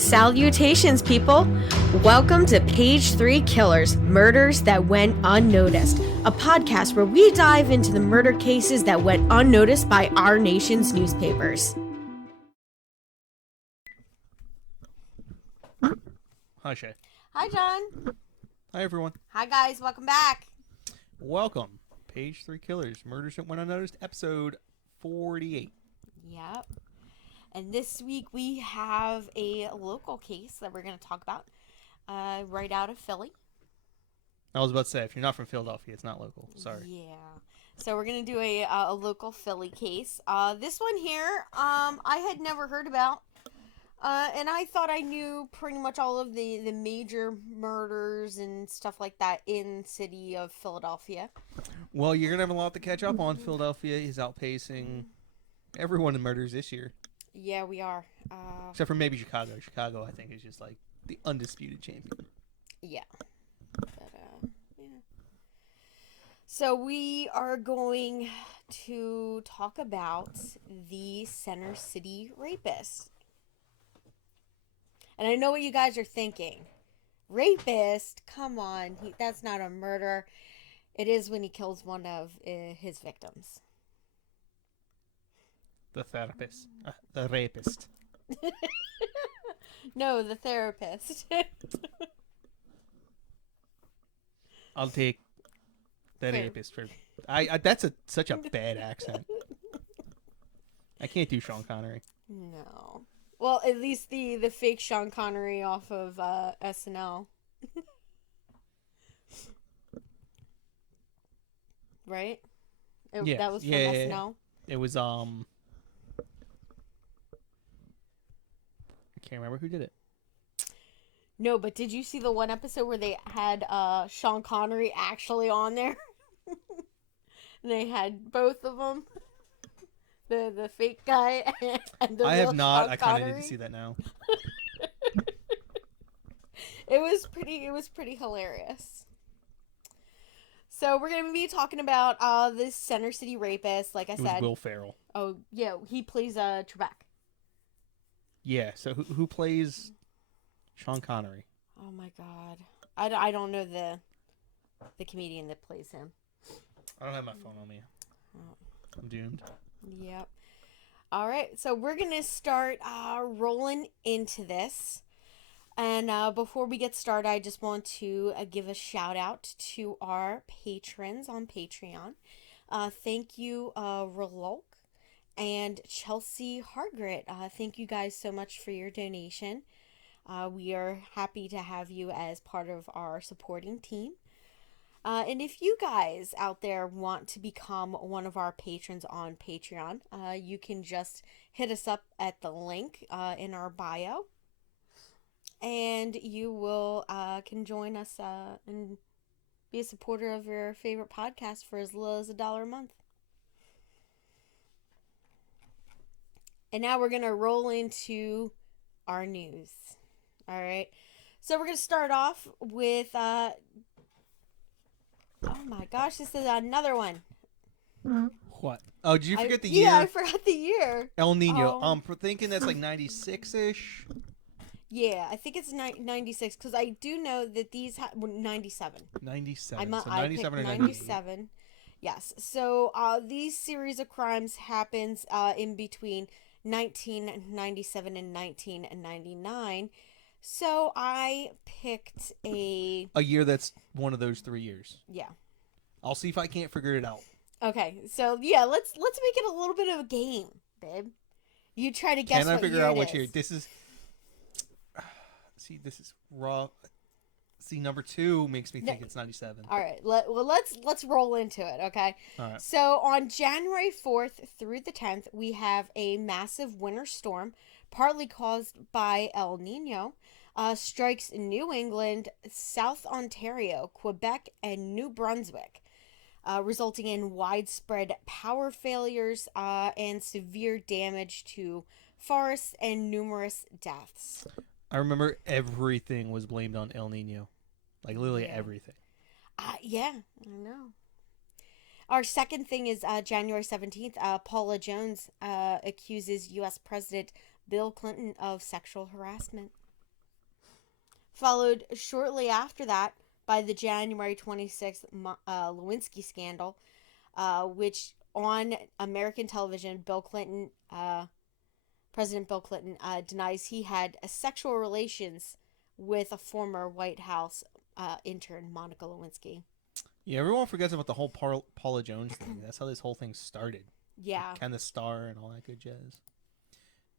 Salutations, people! Welcome to Page 3 Killers, Murders That Went Unnoticed, a podcast where we dive into the murder cases that went unnoticed by our nation's newspapers. Hi, Shay. Hi, John. Hi, everyone. Hi, guys. Welcome back. Welcome. Page 3 Killers, Murders That Went Unnoticed, episode 48. Yep. And this week we have a local case that we're going to talk about right out of Philly. I was about to say, if you're not from Philadelphia, it's not local. Sorry. Yeah. So we're going to do a local Philly case. This one here, I had never heard about. And I thought I knew pretty much all of the major murders and stuff like that in city of Philadelphia. Well, you're going to have a lot to catch up on. Philadelphia is outpacing everyone in murders this year. Yeah, we are. Except for maybe Chicago. Chicago, I think, is just like the undisputed champion. Yeah. But, yeah. So we are going to talk about the Center City Rapist. And I know what you guys are thinking. Rapist? Come on. That's not a murder. It is when he kills one of his victims. The therapist. The rapist. No, the therapist. I'll take the rapist. I that's such a bad accent. I can't do Sean Connery. No. Well, at least the fake Sean Connery off of SNL. Right? Yeah. That was from SNL? SNL? It was, I can't remember who did it. No, but did you see the one episode where they had Sean Connery actually on there? And they had both of them. The fake guy and the I real have not. Sean I kind of Connery. need to see that now. It was pretty hilarious. So we're gonna be talking about this Center City Rapist, like I said. Was Will Ferrell. Oh yeah, he plays Trebek. Yeah. So who plays Sean Connery? Oh my god, I don't know the comedian that plays him. I don't have my phone on me. Oh. I'm doomed. Yep. All right, so we're gonna start rolling into this. And before we get started, I just want to give a shout out to our patrons on Patreon. Thank you, Ralulk and Chelsea Hargrett. Thank you guys so much for your donation. We are happy to have you as part of our supporting team. And if you guys out there want to become one of our patrons on Patreon, you can just hit us up at the link in our bio. And you will can join us and be a supporter of your favorite podcast for as little as $1 a month. And now we're going to roll into our news. All right. So we're going to start off with, oh my gosh, this is another one. What? Oh, did you forget the year? Yeah, I forgot the year. El Nino. I'm thinking that's like 96-ish. Yeah, I think it's 96 because I do know that these were 97. 97. So 97 or 97. Yes. So these series of crimes happens in between 1997 and 1999. So I picked a year that's one of those 3 years. Yeah. I'll see if I can't figure it out. Okay. So yeah, let's make it a little bit of a game, babe. You try to guess. Can I what figure year out it which is. year? This is. See, this is raw. See, number 2 makes me think it's 97. All right. Let's roll into it, okay? All right. So on January 4th through the 10th, we have a massive winter storm, partly caused by El Nino, strikes New England, South Ontario, Quebec, and New Brunswick, resulting in widespread power failures and severe damage to forests and numerous deaths. I remember everything was blamed on El Nino. Like, literally everything. Yeah, I know. Our second thing is January 17th. Paula Jones accuses U.S. President Bill Clinton of sexual harassment. followed shortly after that by the January 26th Lewinsky scandal, which on American television, President Bill Clinton, denies he had sexual relations with a former White House intern, Monica Lewinsky. Yeah, everyone forgets about the whole Paula Jones thing. That's how this whole thing started. Yeah. Ken the Star and all that good jazz.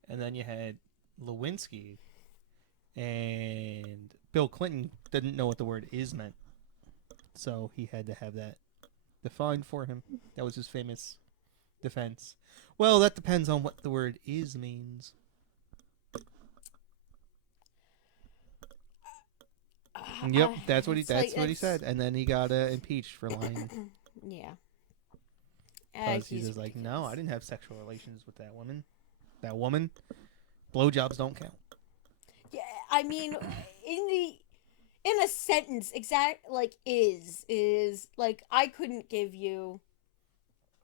And then you had Lewinsky, and Bill Clinton didn't know what the word "is" meant, so he had to have that defined for him. That was his famous defense. Well, that depends on what the word "is" means. Yep, that's what he said, and then he got impeached for lying. Yeah. Because he was like, no, I didn't have sexual relations with that woman. That woman, blowjobs don't count. Yeah, I mean, in a sentence, is like I couldn't give you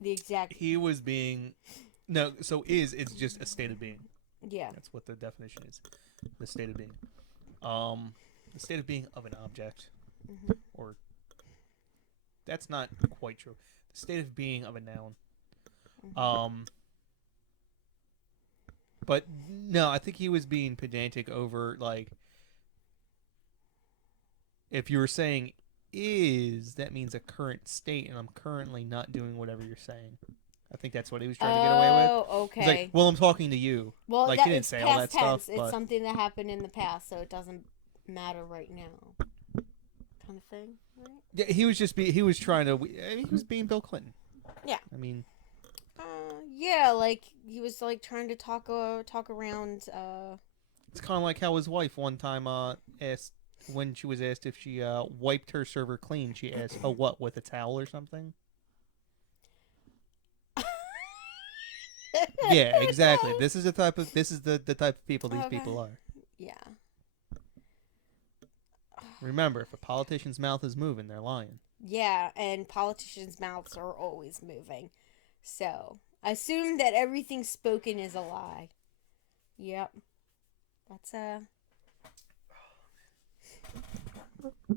the exact. He was being, no. So it's just a state of being. Yeah, that's what the definition is. The state of being. The state of being of an object, or that's not quite true. The state of being of a noun. But no, I think he was being pedantic over, like, if you were saying "is," that means a current state, and I'm currently not doing whatever you're saying. I think that's what he was trying to get away with. Oh, okay. He's like, well, I'm talking to you. Well, like, he didn't say all that tense. stuff. It's something that happened in the past, so it doesn't matter right now. Kind of thing, right? Yeah, he was trying to, he was being Bill Clinton. Yeah. I mean, yeah, like he was like trying to talk around. It's kind of like how his wife one time asked, when she was asked if she wiped her server clean, she asked, "Oh, what, with a towel or something?" Yeah, exactly. This is the type of people these people are. Yeah. Remember, if a politician's mouth is moving, they're lying. Yeah, and politicians' mouths are always moving. So, assume that everything spoken is a lie. Yep. That's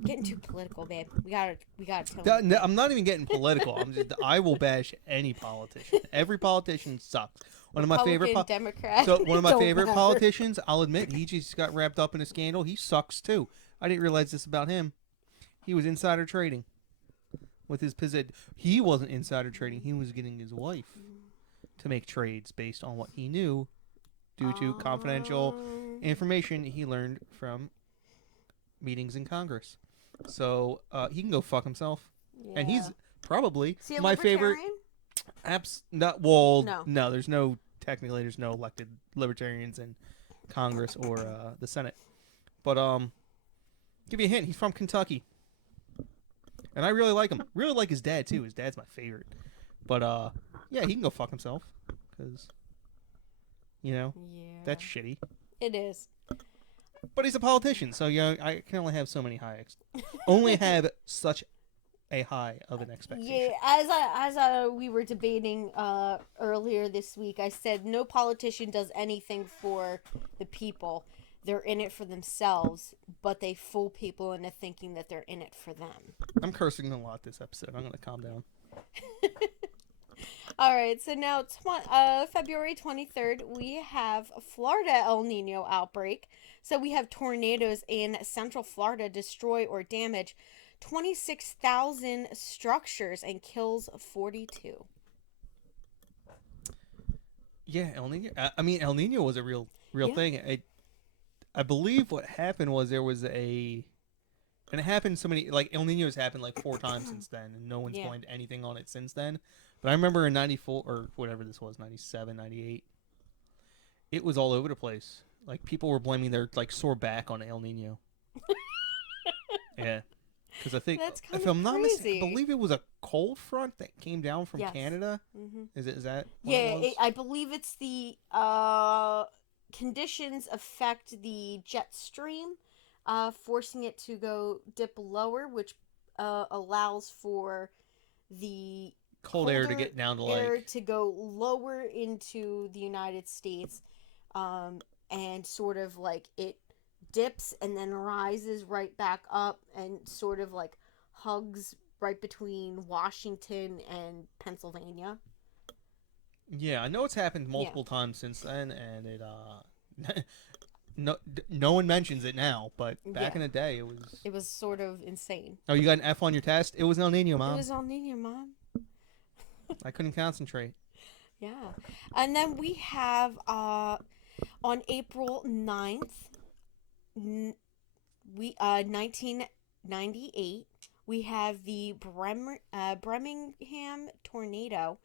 getting too political, babe. We gotta tell no, I'm not even getting political. I will bash any politician. Every politician sucks. One of my favorite Democrat. So one of my favorite politicians, I'll admit, he just got wrapped up in a scandal. He sucks too. I didn't realize this about him. He was insider trading with his position. He wasn't insider trading. He was getting his wife to make trades based on what he knew due to confidential information he learned from meetings in Congress. So he can go fuck himself. Yeah. And he's probably my favorite. No, there's no elected libertarians in Congress or the Senate. But give you a hint, he's from Kentucky. And I really like him. Really like his dad too. His dad's my favorite. But yeah, he can go fuck himself cuz that's shitty. It is. But he's a politician, so I can only have so many only have such a high of an expectation. Yeah, as we were debating earlier this week, I said no politician does anything for the people. They're in it for themselves, but they fool people into thinking that they're in it for them. I'm cursing a lot this episode. I'm going to calm down. All right, so now February 23rd, we have Florida El Nino outbreak. So we have tornadoes in Central Florida destroy or damage 26,000 structures and kills 42. Yeah, El Nino. I mean, El Nino was a real thing. I believe what happened was there was and it happened so many, like El Nino's happened like 4 times since then, and no one's blamed anything on it since then. But I remember in 94 or whatever this was, 97, 98, it was all over the place. Like people were blaming their sore back on El Nino. Yeah. Because I think, if I'm not mistaken, I believe it was a cold front that came down from Canada. Mm-hmm. Is that what it was? I believe it's the conditions affect the jet stream, forcing it to dip lower, which allows for the cold air to get down to go lower into the United States, and sort of like it dips and then rises right back up and sort of like hugs right between Washington and Pennsylvania. Yeah, I know it's happened Yeah. multiple times since then, and it no one mentions it now, but back Yeah. in the day, it was. It was sort of insane. Oh, you got an F on your test? It was El Nino, It Mom. was on Nino, Mom. I couldn't concentrate. Yeah. And then we have on April 9th, 1998, we have the Brummingham tornado,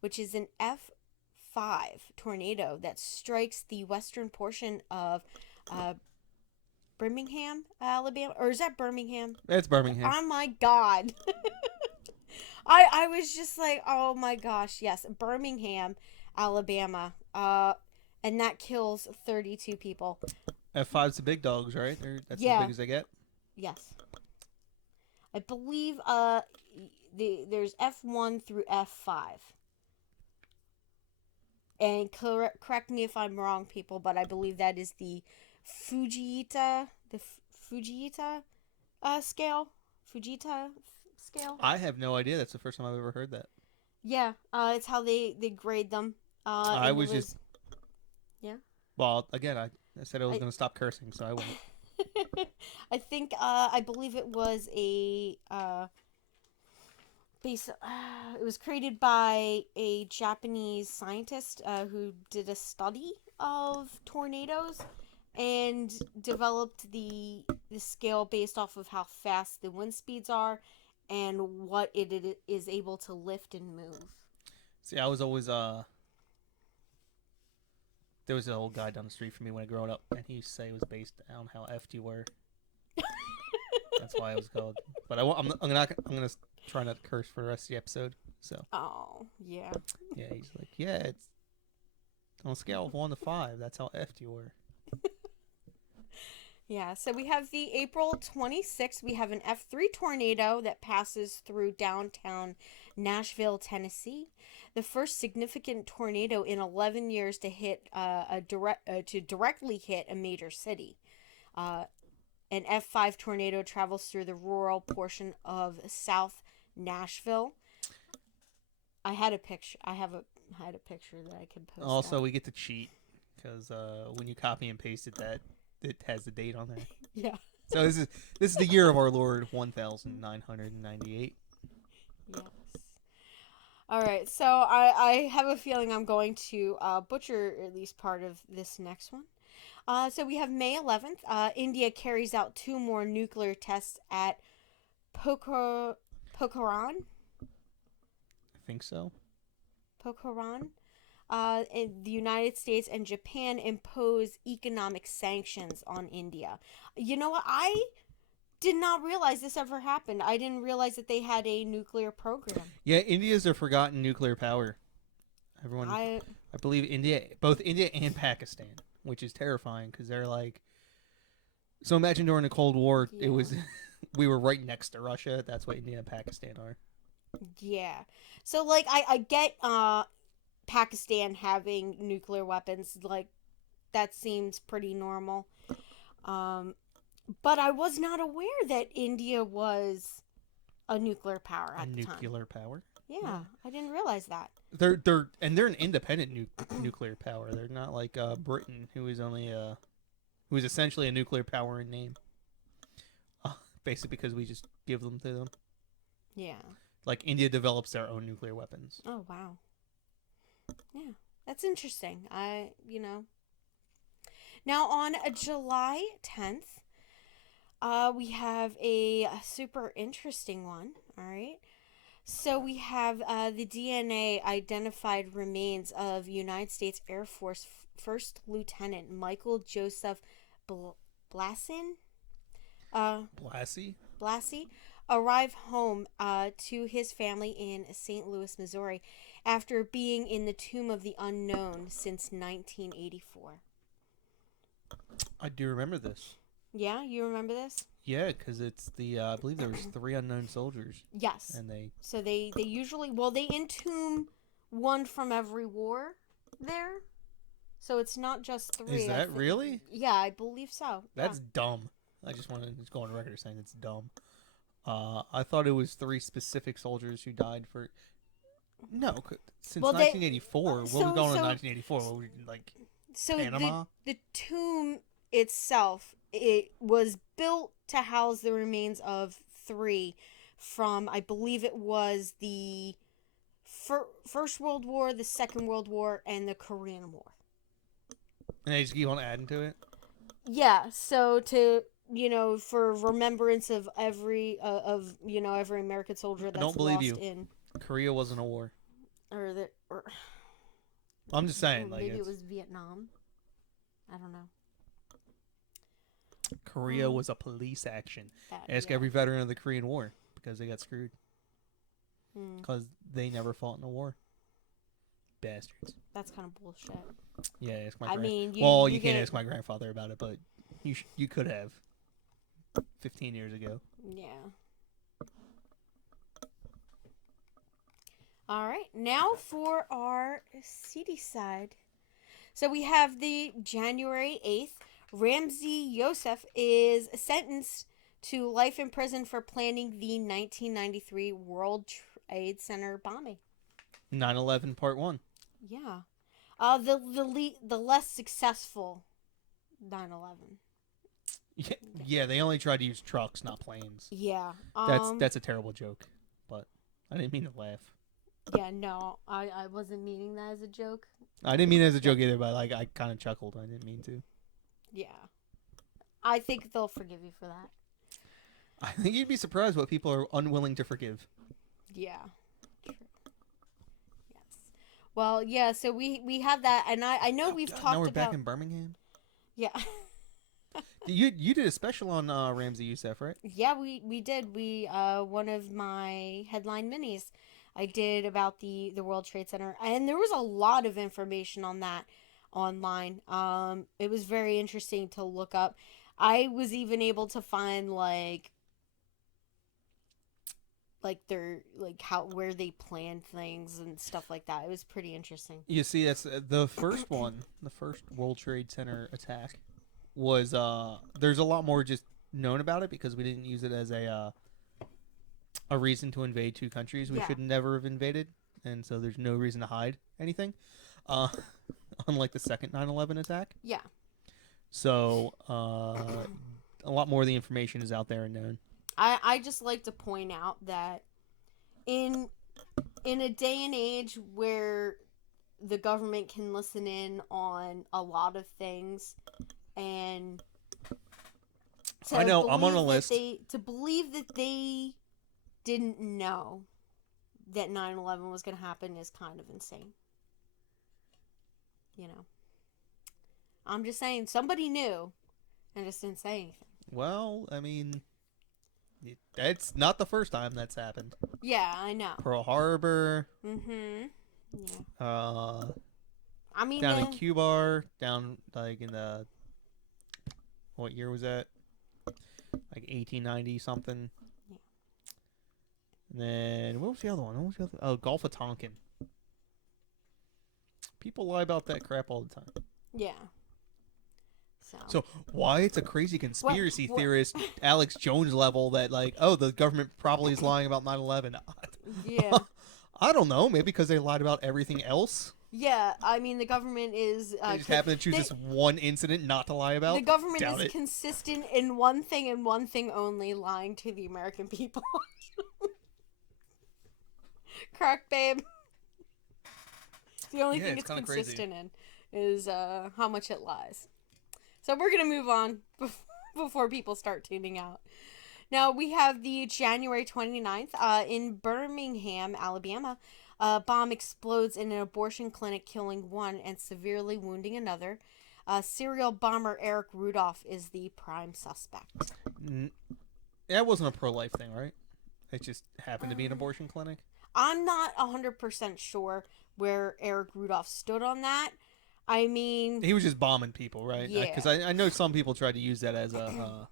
which is an F5 tornado that strikes the western portion of uh, Birmingham, Alabama. Or is that Birmingham? It's Birmingham. Oh my God. I was just like, oh my gosh, yes, Birmingham, Alabama. And that kills 32 people. F5's the big dogs, right? That's as Yeah. big as they get. Yes. I believe there's F1 through F5. And correct me if I'm wrong, people, but I believe that is the Fujita, Fujita scale. Fujita scale. I have no idea. That's the first time I've ever heard that. Yeah, it's how they grade them. I was just. Yeah. Well, again, I said I was going to stop cursing, so I won't. I believe it was a it was created by a Japanese scientist who did a study of tornadoes and developed the scale based off of how fast the wind speeds are and what it is able to lift and move. See, I was always there was an old guy down the street from me when I grew up, and he used to say it was based on how effed you were. That's why it was called. But I'm gonna try not to curse for the rest of the episode. So. Oh yeah. Yeah, he's like, yeah, it's on a scale of 1 to 5. That's how effed you were. Yeah, so we have the April 26th. We have an F3 tornado that passes through downtown Nashville, Tennessee. The first significant tornado in 11 years to hit to directly hit a major city. An F5 tornado travels through the rural portion of South Nashville. I had a picture. I had a picture that I can post. Also, we get to cheat because when you copy and paste it has the date on there. Yeah. So this is the year of our Lord 1998. Yes. All right. So I have a feeling I'm going to butcher at least part of this next one. So we have May 11th. India carries out 2 more nuclear tests at Pokhran. I think so. Pokhran. And the United States and Japan impose economic sanctions on India. You know what? I did not realize this ever happened. I didn't realize that they had a nuclear program. Yeah, India's a forgotten nuclear power. Everyone, I believe both India and Pakistan, which is terrifying because they're like. So imagine during the Cold War, Yeah. it was we were right next to Russia. That's what India and Pakistan are. Yeah. So like I get Pakistan having nuclear weapons, like that seems pretty normal. But I was not aware that India was a nuclear power at the time. A nuclear power? Yeah, I didn't realize that. They're an independent nuclear power. They're not like Britain, who is essentially a nuclear power in name. Basically, because we just give them to them. Yeah. Like India develops their own nuclear weapons. Oh wow. Yeah, that's interesting. Now on July 10th, we have a super interesting one. All right. So we have the DNA identified remains of United States Air Force First Lieutenant Michael Joseph Blassie arrive home to his family in St. Louis, Missouri, after being in the Tomb of the Unknown since 1984. I do remember this. Yeah, you remember this? Yeah, because it's I believe there was 3 unknown soldiers. Yes. And they usually, they entomb one from every war there. So it's not just 3. Is that really? Yeah, I believe so. That's dumb. I just want to go on record saying it's dumb. I thought it was 3 specific soldiers who died for. No, since 1984. What was going on in 1984? What were, like, so Panama? The tomb itself, it was built to house the remains of 3 from, I believe it was the First World War, the Second World War, and the Korean War. And they just keep on adding to it? Yeah, so to, for remembrance of every every American soldier that's lost in. Korea wasn't a war. Or I'm just saying, like, maybe it was Vietnam. I don't know. Korea was a police action. Ask every veteran of the Korean War, because they got screwed. Because they never fought in a war. Bastards. That's kind of bullshit. Yeah, ask my you can't ask my grandfather about it, but you could have 15 years ago. Yeah. All right, now for our CD side. So we have the January 8th. Ramzi Youssef is sentenced to life in prison for planning the 1993 World Trade Center bombing. 9/11 Part 1. Yeah. The less successful 9/11. Yeah, they only tried to use trucks, not planes. Yeah. That's a terrible joke, but I didn't mean to laugh. Yeah, no, I wasn't meaning that as a joke. I didn't mean it as a joke either, but like I kind of chuckled. I didn't mean to. Yeah. I think they'll forgive you for that. I think you'd be surprised what people are unwilling to forgive. Yeah. True. Yes. Well, yeah, so we have that, and I know we've talked about... Now we're back in Birmingham? Yeah. You did a special on Ramzi Youssef, right? Yeah, we did. One of my headline minis I did about the World Trade Center, and there was a lot of information on that online. It was very interesting to look up. I was even able to find like where they planned things and stuff like that. It was pretty interesting. You see, that's the first one. The first World Trade Center attack was there's a lot more just known about it because we didn't use it as a reason to invade 2 countries we should never have invaded, and so there's no reason to hide anything. Unlike the second 9/11 attack. Yeah. So a lot more of the information is out there and known. I just like to point out that in a day and age where the government can listen in on a lot of things, and I know I'm on a list. To believe that they didn't know that 9/11 was going to happen is kind of insane. I'm just saying somebody knew and just didn't say anything. Well, I mean, that's not the first time that's happened. Yeah, I know. Pearl Harbor. Mm-hmm. Yeah. I mean, down in Cuba, down like in the, what year was that? Like 1890 something. Yeah. And then what was the other one? Oh, Gulf of Tonkin. People lie about that crap all the time. Yeah. So why it's a crazy conspiracy theorist Alex Jones level that like, oh, the government probably is lying about 9/11. Yeah. I don't know. Maybe because they lied about everything else. Yeah, I mean the government is. They just happen to choose this one incident not to lie about. The government is consistent in one thing and one thing only: lying to the American people. Correct, babe. The only thing it's consistent in is how much it lies. So we're going to move on before people start tuning out. Now, we have the January 29th in Birmingham, Alabama. A bomb explodes in an abortion clinic, killing 1 and severely wounding another. Serial bomber Eric Rudolph is the prime suspect. That wasn't a pro-life thing, right? It just happened to be an abortion clinic? I'm not 100% sure where Eric Rudolph stood on that. I mean... He was just bombing people, right? Yeah. Because I know some people tried to use that as a...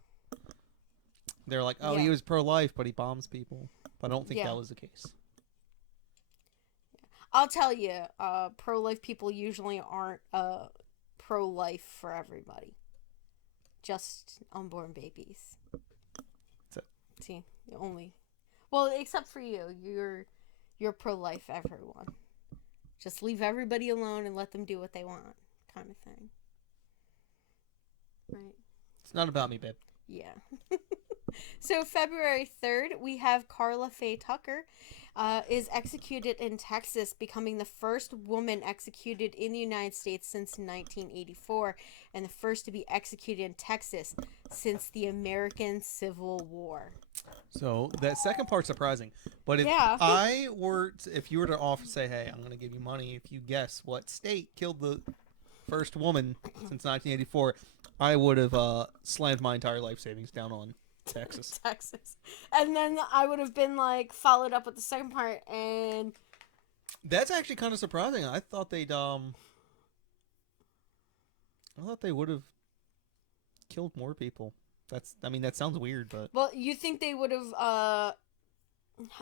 they're like, oh, he was pro-life, but he bombs people. But I don't think that was the case. I'll tell you, pro-life people usually aren't pro-life for everybody. Just unborn babies. So. See, only. Well, except for you. You're pro-life, everyone. Just leave everybody alone and let them do what they want, kind of thing. Right. It's not about me, babe. Yeah. So February 3rd, we have Carla Faye Tucker is executed in Texas, becoming the first woman executed in the United States since 1984, and the first to be executed in Texas since the American Civil War. So that second part's surprising, but if if you were to offer, say, hey, I'm going to give you money if you guess what state killed the first woman since 1984, I would have slammed my entire life savings down on Texas. And then I would have been like followed up with the second part, and that's actually kind of surprising. I thought they would have killed more people. That sounds weird, but well, you think they would have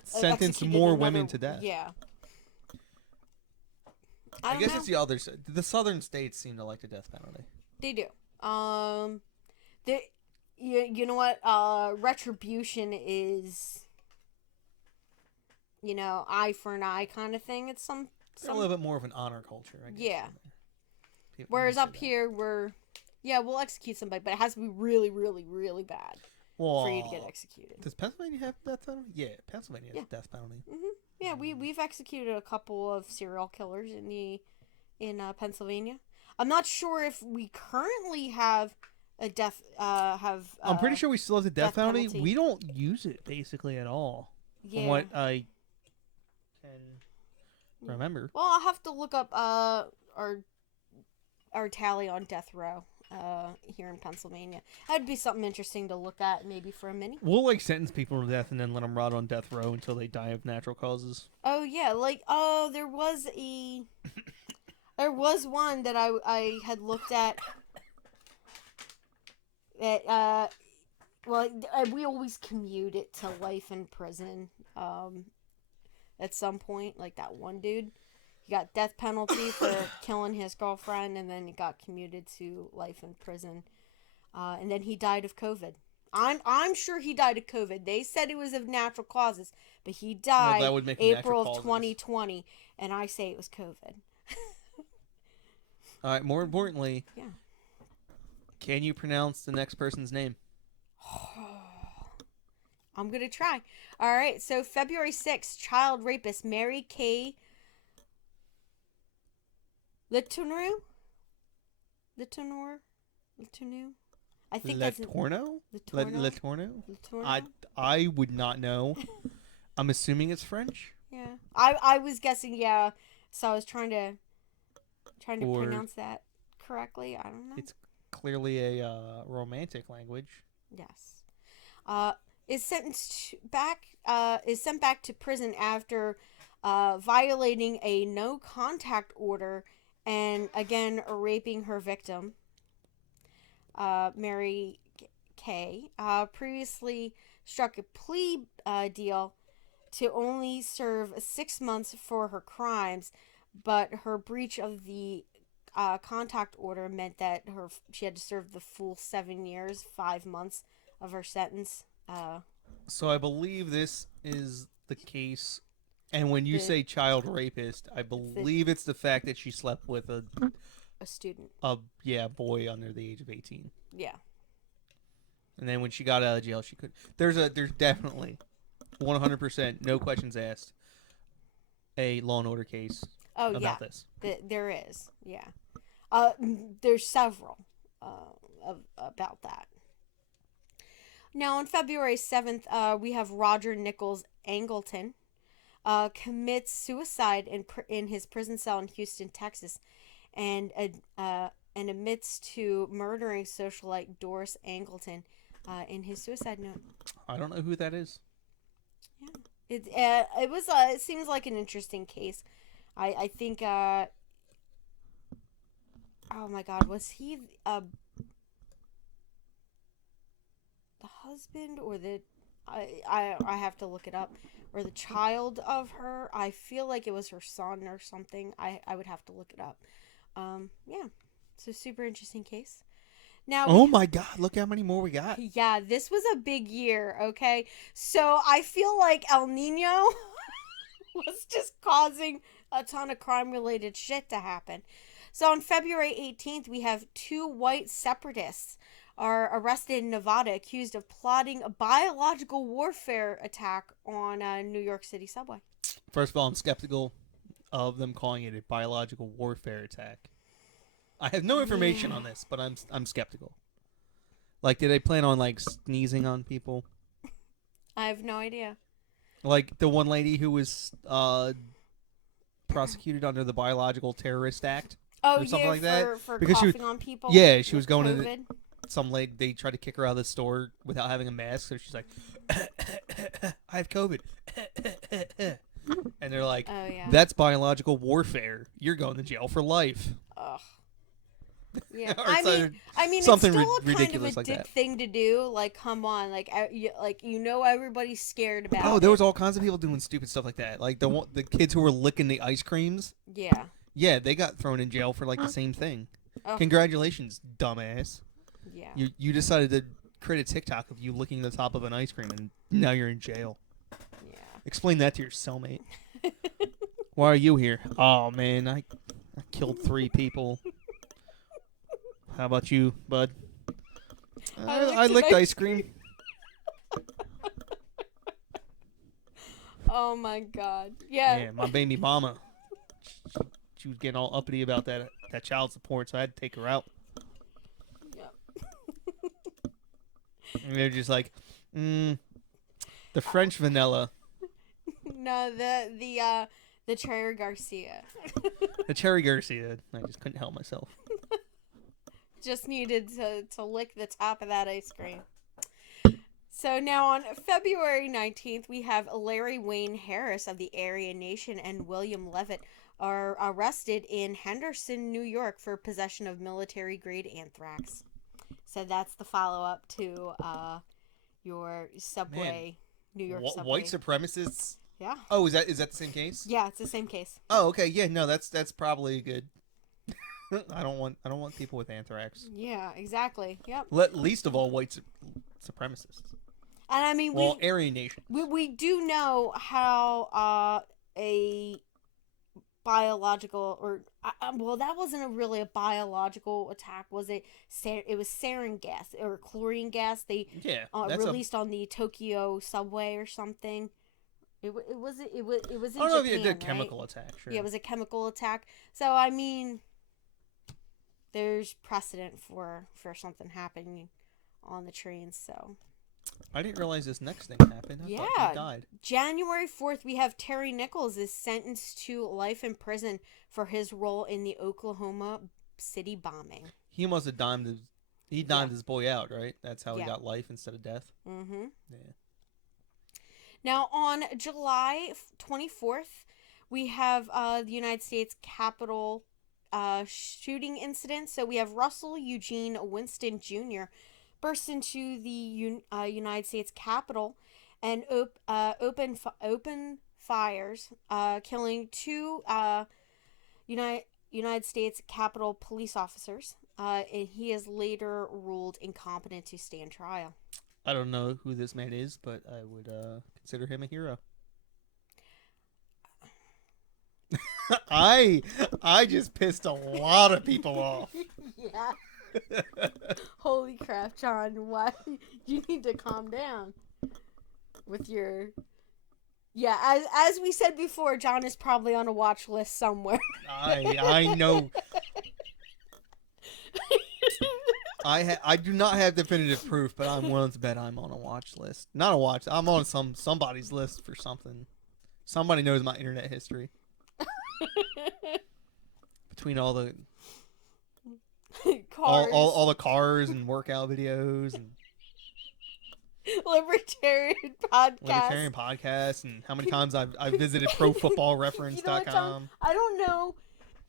sentenced more women to death? Yeah. I guess it's the other side. The southern states seem to like the death penalty. They do. You know what? Retribution is, eye for an eye kind of thing. It's some a little bit more of an honor culture, I guess. Yeah. Whereas up here, we'll execute somebody, but it has to be really, really, really bad for you to get executed. Does Pennsylvania have death penalty? Yeah, Pennsylvania has death penalty. Mm-hmm. Yeah, we've executed a couple of serial killers in Pennsylvania. I'm not sure if we currently have a death I'm pretty sure we still have the death penalty. We don't use it basically at all. Yeah. From what I can remember. Well, I'll have to look up our tally on death row here in Pennsylvania. That'd be something interesting to look at maybe for a minute. We'll sentence people to death and then let them rot on death row until they die of natural causes. Oh yeah, there was one that I had looked at that we always commute it to life in prison at some point. Like that one dude, he got death penalty for killing his girlfriend, and then he got commuted to life in prison, and then he died of COVID. I'm sure he died of COVID. They said it was of natural causes, but he died April of 2020, and I say it was COVID. All right. More importantly, can you pronounce the next person's name? I'm gonna try. All right. So February 6th, child rapist Mary K. Letourneau. I think that's Letourneau. I would not know. I'm assuming it's French. Yeah. I was guessing. Yeah. So I was trying to pronounce that correctly. I don't know. It's clearly a romantic language. Yes. Is sent back to prison after violating a no contact order and again raping her victim. Mary K. Previously struck a plea deal to only serve 6 months for her crimes, but her breach of the contact order meant that she had to serve the full 7 years, 5 months of her sentence. So I believe this is the case, and when you say child rapist, I believe it's the fact that she slept with a student. Boy under the age of 18. Yeah. And then when she got out of jail, she could. There's definitely 100%, no questions asked, a Law and Order case about this. There is, yeah. There's several about that. Now, on February 7th, we have Roger Nichols Angleton commits suicide in his prison cell in Houston, Texas, and admits to murdering socialite Doris Angleton in his suicide note. I don't know who that is. Yeah, it seems like an interesting case. I think. Oh my God, was he the husband or the? I have to look it up. Or the child of her. I feel like it was her son or something. I would have to look it up. Yeah. So super interesting case. Now, Oh my God! Look how many more we got. yeah, this was a big year. Okay, so I feel like El Nino was just causing a ton of crime-related shit to happen. So on February 18th, we have 2 white separatists are arrested in Nevada accused of plotting a biological warfare attack on a New York City subway. First of all, I'm skeptical of them calling it a biological warfare attack. I have no information on this, but I'm skeptical. Like, did they plan on like sneezing on people? I have no idea. Like the one lady who was prosecuted under the Biological Terrorist Act. Oh, or something yeah, like that. for Because coughing on people? Yeah, she with was going COVID? in. Some lady, they tried to kick her out of the store without having a mask, so she's like, I have COVID. And they're like, Oh, yeah. that's biological warfare. You're going to jail for life. Ugh. Yeah, Or I mean, something it's still a kind of ridiculous a like dick that. thing to do. Like, come on, like, everybody's scared about Oh, there was it. all kinds of people doing stupid stuff like that. Like the kids who were licking the ice creams. Yeah. Yeah, they got thrown in jail for like the same thing. Oh. Congratulations, dumbass. Yeah. You decided to create a TikTok of you licking the top of an ice cream, and now you're in jail. Yeah. Explain that to your cellmate. Why are you here? Oh man, I killed 3 people. How about you, bud? I licked ice cream. Oh my god. Yeah. Yeah, my baby mama. She was getting all uppity about that child support, so I had to take her out. Yep. And they're just like, the French vanilla. No, the Cherry Garcia. The Cherry Garcia. I just couldn't help myself. Just needed to lick the top of that ice cream. So now on February 19th, we have Larry Wayne Harris of the Aryan Nation and William Levitt are arrested in Henderson, New York for possession of military-grade anthrax. So that's the follow-up to your subway, New York subway. White supremacists? Yeah. Oh, is that the same case? Yeah, it's the same case. Oh, okay. Yeah, no, that's probably good. I don't want people with anthrax. Yeah, exactly. Yep. Least of all white supremacists. And I mean, Aryan Nation. We do know how a biological or well, that wasn't really a biological attack, was it? It was sarin gas or chlorine gas. They released on the Tokyo subway or something. It was in Japan, I don't know if it did a right? chemical attack. Sure. Yeah, it was a chemical attack. So I mean, there's precedent for something happening on the trains. So I didn't realize this next thing happened. I thought he died. January 4th, we have Terry Nichols is sentenced to life in prison for his role in the Oklahoma City bombing. He must have dimed his boy out, right? That's how he got life instead of death. Mm-hmm. Yeah. Now, on July 24th, we have the United States Capitol shooting incident. So we have Russell Eugene Winston Jr. burst into the United States Capitol and open fires, killing 2 United States Capitol police officers. And he is later ruled incompetent to stand trial. I don't know who this man is, but I would consider him a hero. I just pissed a lot of people off. Yeah. Holy crap, John! Why you need to calm down with your? Yeah, as we said before, John is probably on a watch list somewhere. I know. I do not have definitive proof, but I'm willing to bet I'm on a watch list. Not a watch. I'm on somebody's list for something. Somebody knows my internet history. Between all the cars, all the cars and workout videos and libertarian podcasts, and how many times I've visited ProFootballReference.com. You know what, John? I don't know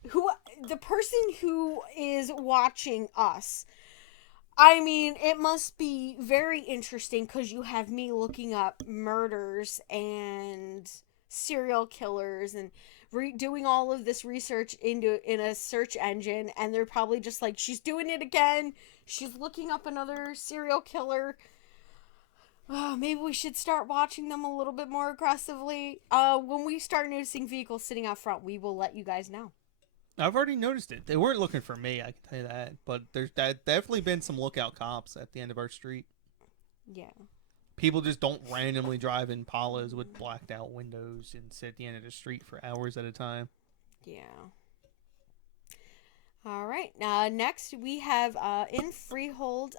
who the person who is watching us. I mean, it must be very interesting because you have me looking up murders and serial killers and doing all of this research in a search engine, and they're probably just like, she's doing it again. She's looking up another serial killer. Maybe we should start watching them a little bit more aggressively. When we start noticing vehicles sitting out front, we will let you guys know. I've already noticed it. They weren't looking for me, I can tell you that. But there's definitely been some lookout cops at the end of our street. Yeah. People just don't randomly drive in Impalas with blacked out windows and sit at the end of the street for hours at a time. Yeah. All right. Next, we have in Freehold,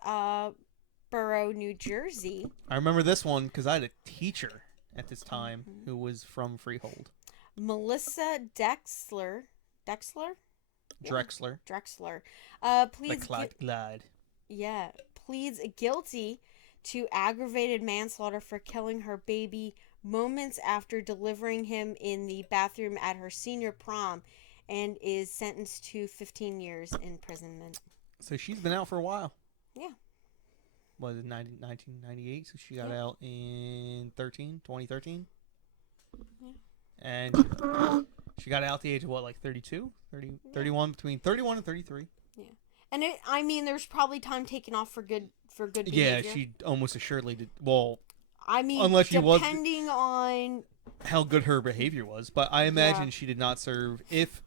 Borough, New Jersey. I remember this one because I had a teacher at this time who was from Freehold. Melissa Drexler. Pleads pleads guilty to aggravated manslaughter for killing her baby moments after delivering him in the bathroom at her senior prom, and is sentenced to 15 years imprisonment. So she's been out for a while. Yeah. Was it 1998? So she got out in 2013? Yeah. And she got out at the age of what, like 32? 31, between 31 and 33. Yeah. And there's probably time taken off for good behavior. Yeah, she almost assuredly did. Well, unless depending on how good her behavior was, but I imagine she did not serve, if,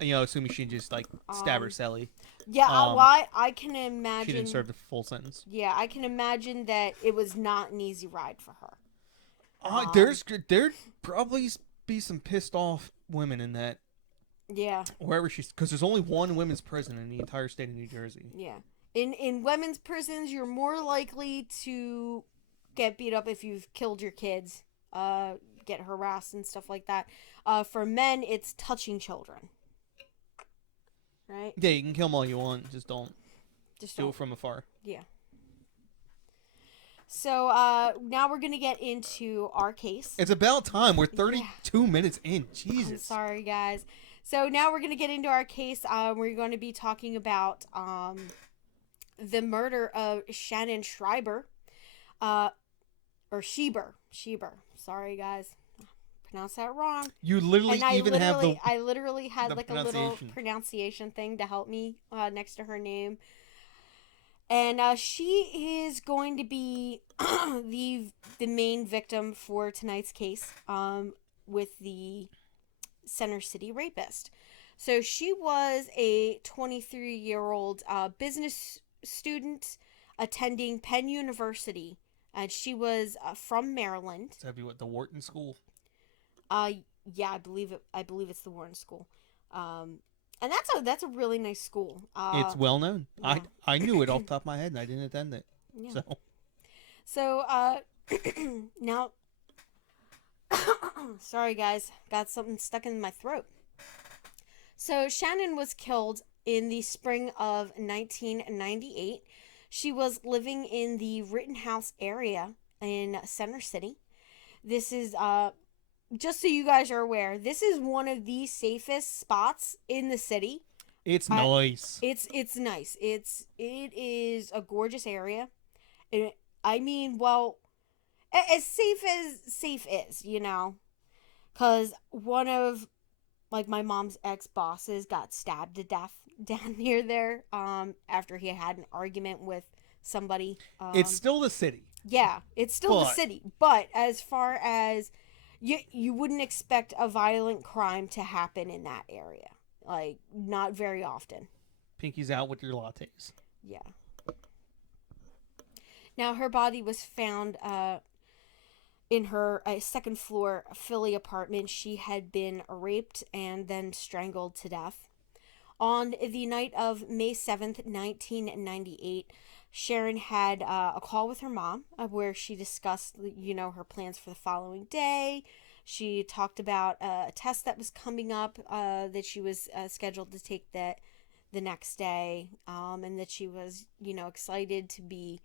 assuming she just like stab her celly. Yeah, I can imagine she didn't serve the full sentence. Yeah, I can imagine that it was not an easy ride for her. There'd probably be some pissed off women in that. Yeah. Wherever because there's only one women's prison in the entire state of New Jersey. Yeah. In women's prisons, you're more likely to get beat up if you've killed your kids, get harassed and stuff like that. For men, it's touching children. Right? Yeah, you can kill them all you want. Just don't do it from afar. Yeah. So now we're going to get into our case. It's about time. We're 32 minutes in. Jesus. I'm sorry, guys. So now we're going to get into our case. We're going to be talking about the murder of Shannon Schreiber. Or Schieber. Sorry, guys. Pronounced that wrong. You literally I literally had like a little pronunciation thing to help me next to her name. And she is going to be the main victim for tonight's case with the Center City Rapist. So she was a 23-year-old business student attending Penn University. And she was from Maryland. So that'd be what, the Wharton School? Yeah, I believe it's the Wharton School. And that's a really nice school. It's well known. Yeah. I knew it off the top of my head, and I didn't attend it. Yeah. So now, sorry guys, got something stuck in my throat. So Shannon was killed in the spring of 1998. She was living in the Rittenhouse area in Center City. This is just so you guys are aware, this is one of the safest spots in the city. It's nice. It's nice. It is a gorgeous area. Well, as safe is, because one of my mom's ex-bosses got stabbed to death down near there after he had an argument with somebody. It's still the city. Yeah, it's still the city. But as far as you wouldn't expect a violent crime to happen in that area. Not very often. Pinky's out with your lattes. Yeah. Now, her body was found in her second floor Philly apartment. She had been raped and then strangled to death. On the night of May 7th, 1998, Sharon had a call with her mom where she discussed, her plans for the following day. She talked about a test that was coming up that she was scheduled to take the next day, and that she was, excited to be,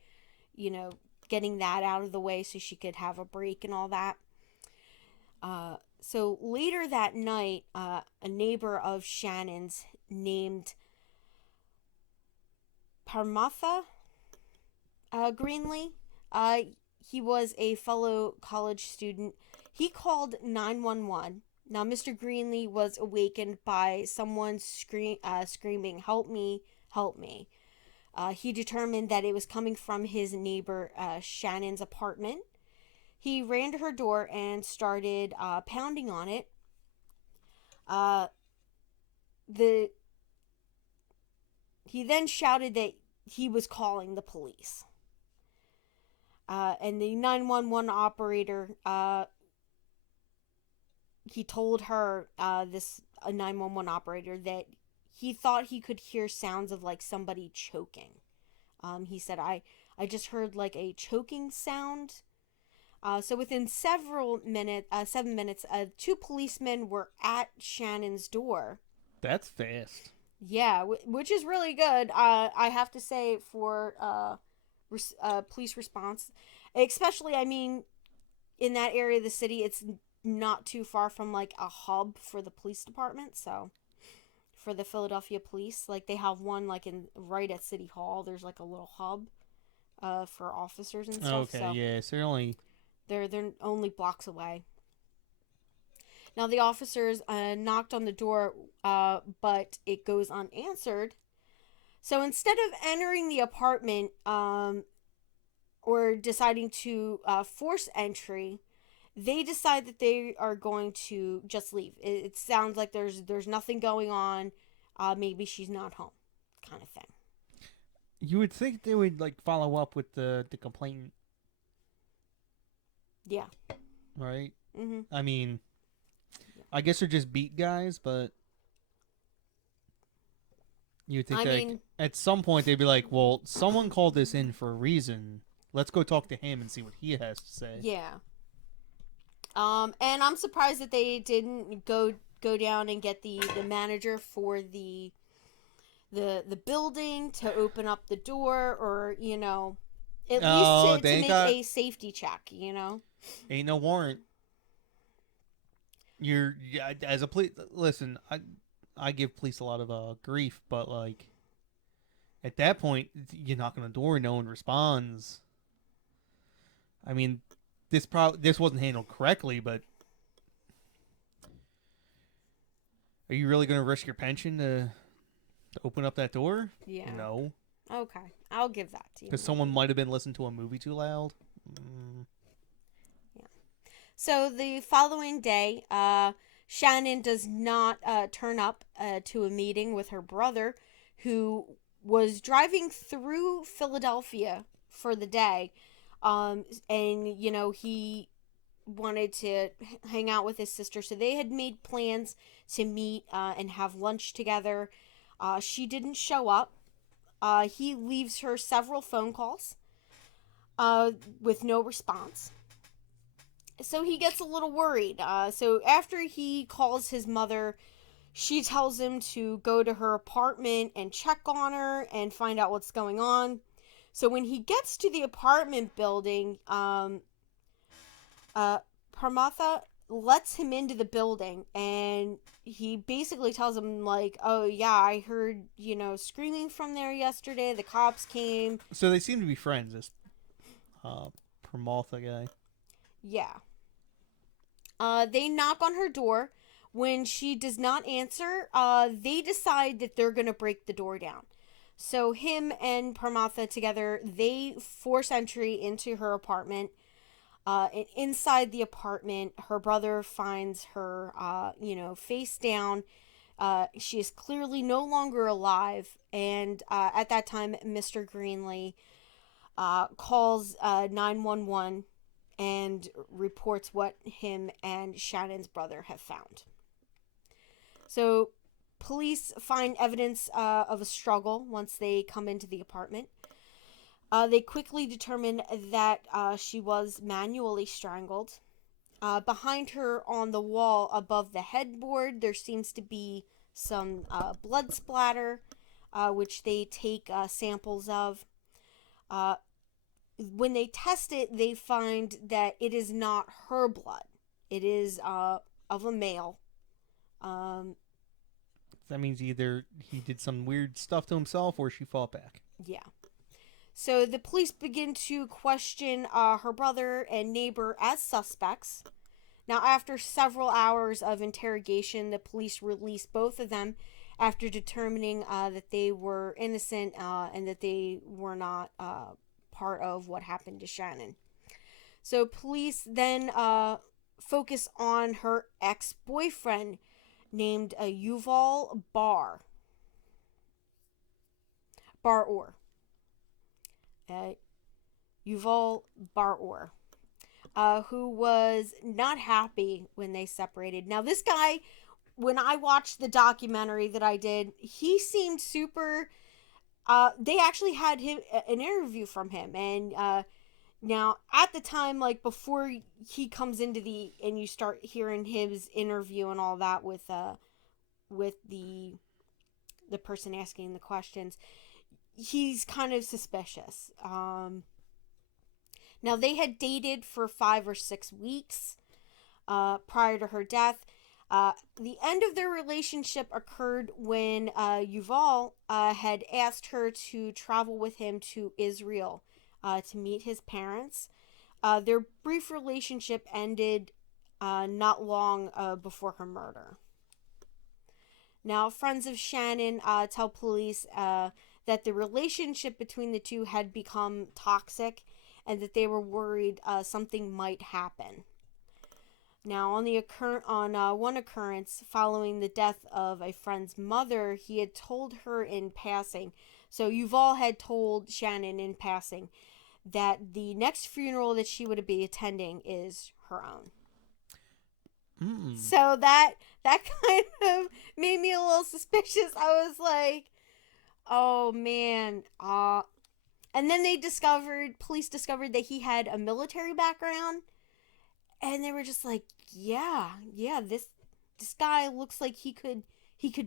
getting that out of the way so she could have a break and all that. So later that night, a neighbor of Shannon's named Parmatha Greenlee. He was a fellow college student. He called 911 Now, Mr. Greenlee was awakened by someone screaming, "Help me, help me." He determined that it was coming from his neighbor Shannon's apartment. He ran to her door and started pounding on it. Uh, the He then shouted that he was calling the police. And the 911 operator, he told her, a 911 operator, that he thought he could hear sounds of like somebody choking. He said, I just heard like a choking sound. So within 7 minutes, two policemen were at Shannon's door. That's fast. Yeah, which is really good. I have to say for police response, especially, I mean, in that area of the city, it's not too far from like a hub for the police department. So for the Philadelphia police, like they have one like in right at City Hall. There's like a little hub for officers and stuff. Okay, so yeah, so they're only blocks away. Now the officers knocked on the door, but it goes unanswered. So instead of entering the apartment or deciding to force entry, they decide that they are going to just leave. It sounds like there's nothing going on. Maybe she's not home, kind of thing. You would think they would like follow up with the complaint, Yeah. right? Mm-hmm. I mean, I guess they're just beat guys, but you would think that at some point they'd be like, well, someone called this in for a reason. Let's go talk to him and see what he has to say. Yeah. And I'm surprised that they didn't go down and get the manager for the building to open up the door, or at least to make a safety check. Ain't no warrant. You're as a police. Listen, I give police a lot of grief, but like at that point, you knock on the door, no one responds. I mean, this wasn't handled correctly, but are you really going to risk your pension to open up that door? Yeah. No. Okay, I'll give that to you. Because someone might have been listening to a movie too loud. Yeah. So the following day, Shannon does not turn up to a meeting with her brother, who was driving through Philadelphia for the day. And, he wanted to hang out with his sister. So they had made plans to meet and have lunch together. She didn't show up. He leaves her several phone calls with no response. So he gets a little worried. So after he calls his mother, she tells him to go to her apartment and check on her and find out what's going on. So when he gets to the apartment building, Pramatha lets him into the building, and he basically tells him, like, oh, yeah, I heard, screaming from there yesterday. The cops came. So they seem to be friends, this Pramatha guy. Yeah. They knock on her door. When she does not answer, they decide that they're going to break the door down. So him and Pramatha together, they force entry into her apartment. And inside the apartment, her brother finds her, face down. She is clearly no longer alive. And at that time, Mr. Greenlee calls 911 and reports what him and Shannon's brother have found. So police find evidence of a struggle once they come into the apartment. They quickly determine that she was manually strangled. Behind her on the wall above the headboard, there seems to be some blood splatter, which they take samples of. When they test it, they find that it is not her blood. It is of a male. That means either he did some weird stuff to himself or she fought back. Yeah. So the police begin to question her brother and neighbor as suspects. Now, after several hours of interrogation, the police released both of them after determining that they were innocent and that they were not part of what happened to Shannon. So, police then focus on her ex-boyfriend named Yuval Bar-Or. Yuval Bar-Or. Who was not happy when they separated. Now, this guy, when I watched the documentary that I did, he seemed super. They actually had an interview from him, and now at the time, like before he comes into and you start hearing his interview and all that with the person asking the questions, he's kind of suspicious. Now, they had dated for 5 or 6 weeks prior to her death. The end of their relationship occurred when Yuval had asked her to travel with him to Israel to meet his parents. Their brief relationship ended not long before her murder. Now, friends of Shannon tell police that the relationship between the two had become toxic and that they were worried something might happen. Now, on one occurrence following the death of a friend's mother, he had told her in passing. So Yuval had told Shannon in passing that the next funeral that she would be attending is her own. So that kind of made me a little suspicious. I was like, oh man. And then police discovered that he had a military background. And they were just like, yeah, this guy looks like he could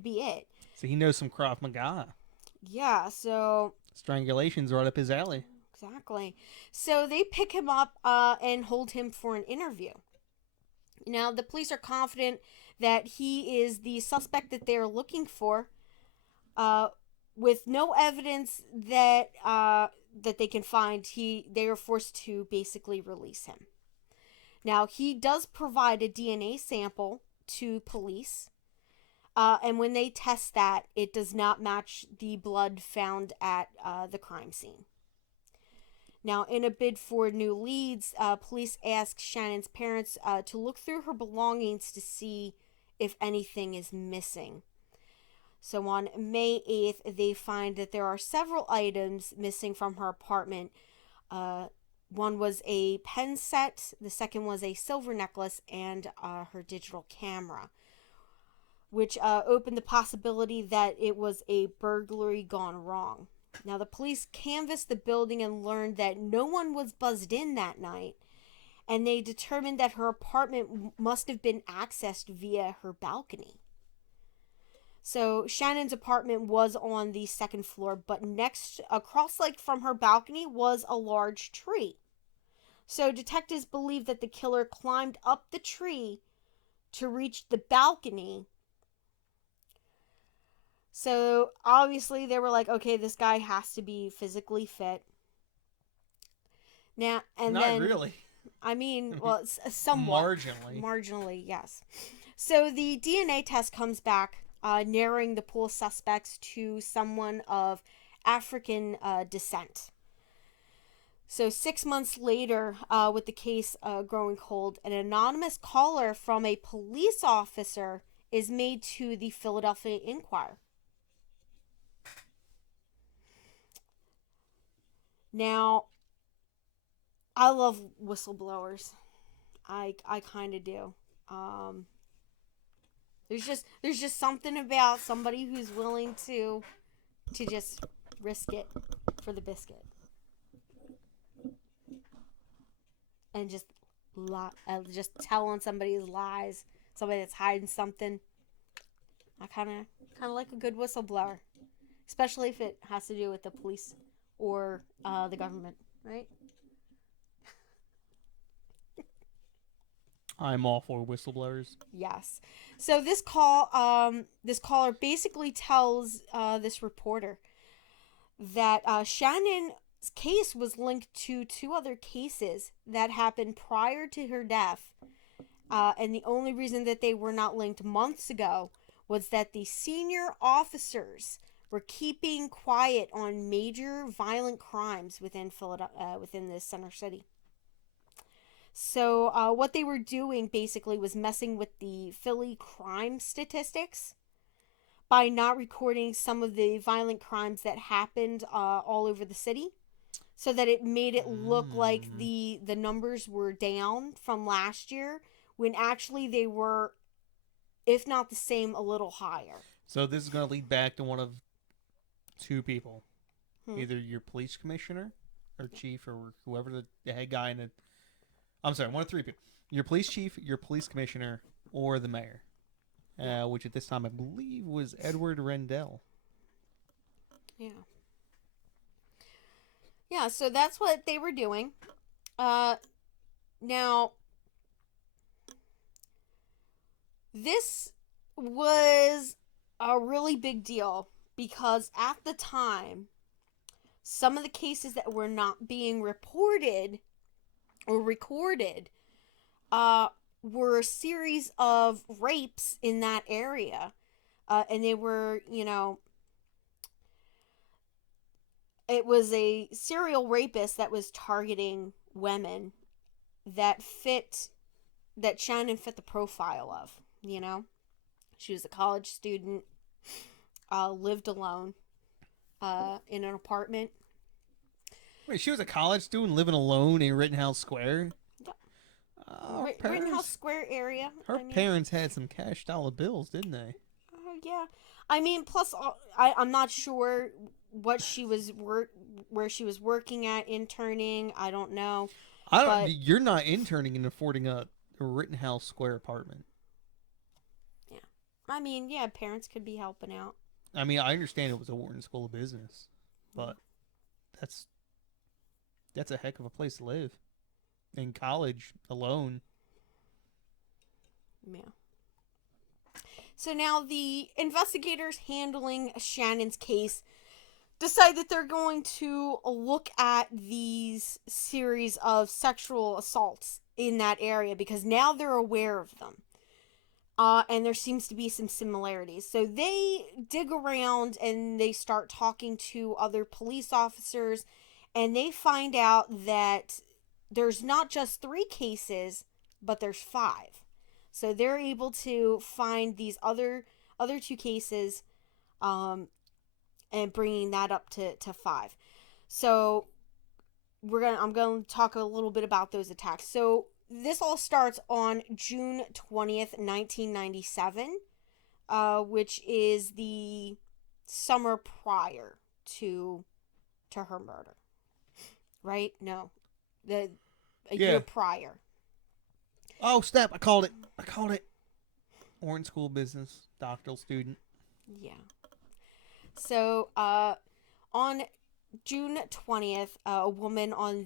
be it. So he knows some Krav Maga. Yeah, so Strangulation's right up his alley. Exactly. So they pick him up and hold him for an interview. Now, the police are confident that he is the suspect that they're looking for, with no evidence that they can find. They are forced to basically release him. Now, he does provide a DNA sample to police, and when they test that, it does not match the blood found at the crime scene. Now, in a bid for new leads, police ask Shannon's parents to look through her belongings to see if anything is missing. So on May 8th, they find that there are several items missing from her apartment. One was a pen set, the second was a silver necklace, and her digital camera, which opened the possibility that it was a burglary gone wrong. Now, the police canvassed the building and learned that no one was buzzed in that night, and they determined that her apartment must have been accessed via her balcony. So Shannon's apartment was on the second floor, but across from her balcony was a large tree. So detectives believe that the killer climbed up the tree to reach the balcony. So obviously they were like, okay, this guy has to be physically fit. Now and Not then, really. I mean, well, somewhat marginally, yes. So the DNA test comes back, narrowing the pool suspects to someone of African descent. So 6 months later, with the case growing cold, an anonymous caller from a police officer is made to the Philadelphia Inquirer. Now, I love whistleblowers. I kind of do. There's just something about somebody who's willing to just risk it for the biscuit. And just tell on somebody's lies, somebody that's hiding something. I kind of like a good whistleblower, especially if it has to do with the police or the government, right? I'm all for whistleblowers. Yes. So this caller basically tells this reporter that Shannon's case was linked to 2 other cases that happened prior to her death, And the only reason that they were not linked months ago was that the senior officers were keeping quiet on major violent crimes within within the center city. So what they were doing basically was messing with the Philly crime statistics by not recording some of the violent crimes that happened all over the city, so that it made it look like the numbers were down from last year when actually they were, if not the same, a little higher. So this is going to lead back to one of two people. Hmm. Either your police commissioner or chief or whoever the head guy in it. I'm sorry, one of three people. Your police chief, your police commissioner, or the mayor. Which at this time I believe was Edward Rendell. Yeah. Yeah, so that's what they were doing. Now, this was a really big deal because at the time, some of the cases that were not being reported or recorded were a series of rapes in that area. And they were, it was a serial rapist that was targeting women that Shannon fit the profile of, She was a college student, lived alone in an apartment. Wait, she was a college student living alone in Rittenhouse Square? Rittenhouse Square area. Her parents had some cash dollar bills, didn't they? Yeah. Plus, I'm not sure what she was where she was working at, interning. I don't know. You're not interning and affording a Rittenhouse Square apartment. Yeah. Parents could be helping out. I understand it was a Wharton School of Business, but that's a heck of a place to live. In college, alone. Yeah. So now the investigators handling Shannon's case decide that they're going to look at these series of sexual assaults in that area because now they're aware of them. And there seems to be some similarities. So they dig around and they start talking to other police officers, and they find out that there's not just 3 cases, but there's 5. So they're able to find these other 2 cases, and bringing that up to 5. So I'm going to talk a little bit about those attacks. So this all starts on June 20th, 1997, which is the summer prior to her murder. Right? No. A year prior. Oh, snap. I called it. Wharton School of Business, doctoral student. Yeah. So, on June 20th, a woman on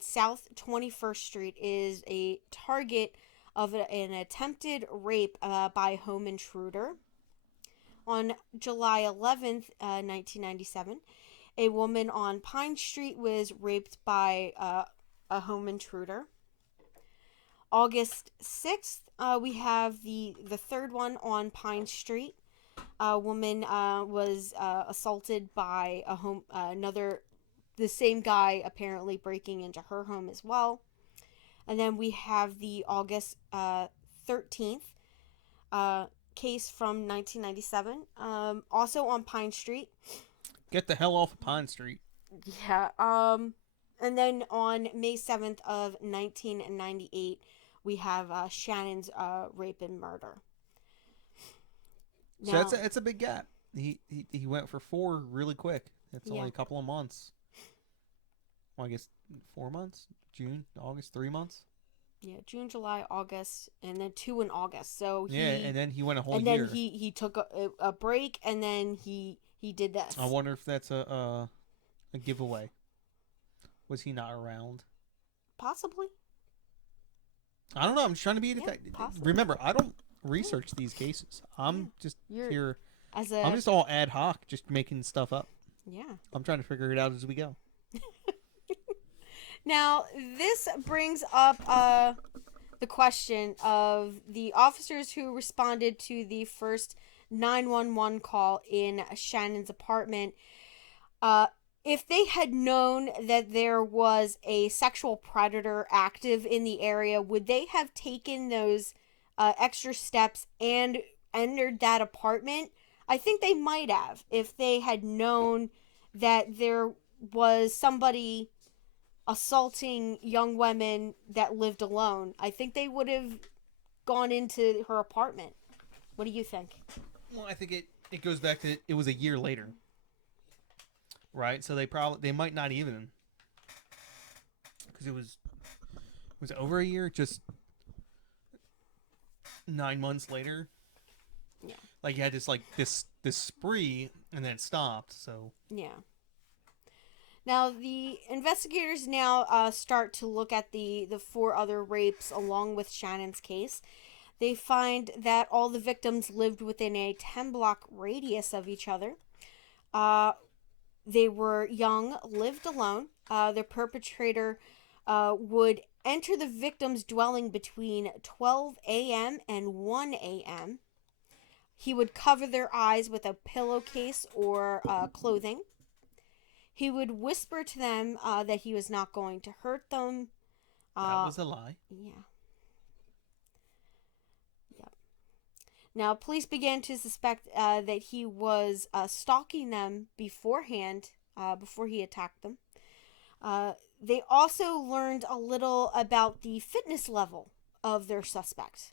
South 21st Street is a target of an attempted rape by a home intruder. On July 11th, 1997, a woman on Pine Street was raped by a home intruder. August 6th, we have the third one on Pine Street. A woman was assaulted by the same guy apparently breaking into her home as well. And then we have the August 13th case from 1997, also on Pine Street. Get the hell off of Pine Street. Yeah. And then on May 7th of 1998, we have Shannon's rape and murder. So that's a big gap. He went for 4 really quick. That's only a couple of months. Well, I guess 4 months? June, August, 3 months? Yeah, June, July, August, and then 2 in August. So and then he went a whole year. year. And then he took a break, and then he did this. I wonder if that's a giveaway. Was he not around? Possibly. I don't know. I'm just trying to be Remember, I don't research these cases. I'm just here. I'm just all ad hoc, just making stuff up. Yeah. I'm trying to figure it out as we go. Now, this brings up the question of the officers who responded to the first 911 call in Shannon's apartment. If they had known that there was a sexual predator active in the area, would they have taken those extra steps and entered that apartment? I think they might have if they had known that there was somebody assaulting young women that lived alone. I think they would have gone into her apartment. What do you think? Well, I think it goes back to it was a year later, right? So they might not even, because it was over a year, just 9 months later. Yeah. Like you had this spree and then it stopped. So yeah. Now the investigators start to look at the 4 other rapes along with Shannon's case. They find that all the victims lived within a 10-block radius of each other. They were young, lived alone. The perpetrator would enter the victim's dwelling between 12 a.m. and 1 a.m. He would cover their eyes with a pillowcase or clothing. He would whisper to them that he was not going to hurt them. That was a lie. Yeah. Now, police began to suspect that he was stalking them beforehand, before he attacked them. They also learned a little about the fitness level of their suspect.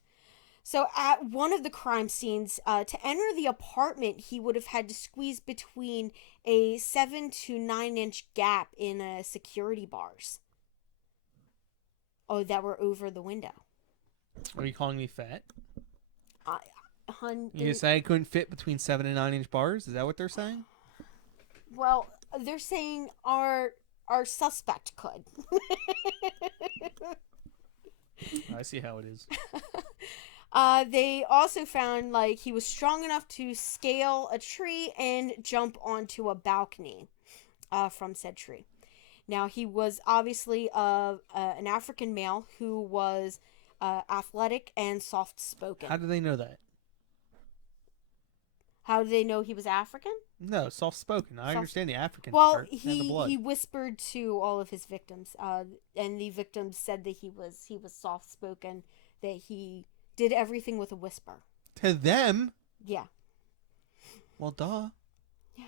So, at one of the crime scenes, to enter the apartment, he would have had to squeeze between a 7 to 9 inch gap in security bars. Oh, that were over the window. Are you calling me fat? You say I couldn't fit between 7 and 9 inch bars? Is that what they're saying? Well, they're saying our suspect could. I see how it is. They also found he was strong enough to scale a tree and jump onto a balcony from said tree. Now, he was obviously an African male who was athletic and soft-spoken. How do they know that? How do they know he was African? No, soft-spoken. I understand the African Well, part and the blood. he whispered to all of his victims, and the victims said that he was soft-spoken, that he did everything with a whisper. To them? Yeah. Well, duh. Yeah.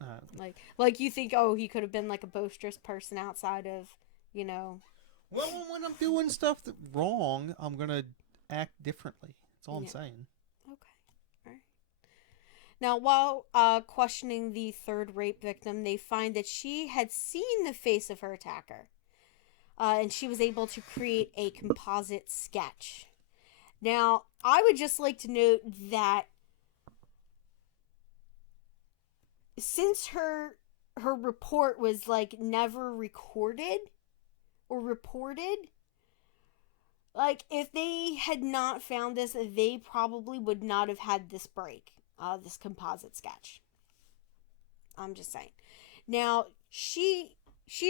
So, like you think, he could have been a boisterous person outside of, Well, when I'm doing stuff wrong, I'm gonna act differently. That's all I'm saying. Now, while questioning the third rape victim, they find that she had seen the face of her attacker. And she was able to create a composite sketch. Now, I would just like to note that since her report was never recorded or reported, if they had not found this, they probably would not have had this break. This composite sketch. I'm just saying. Now, she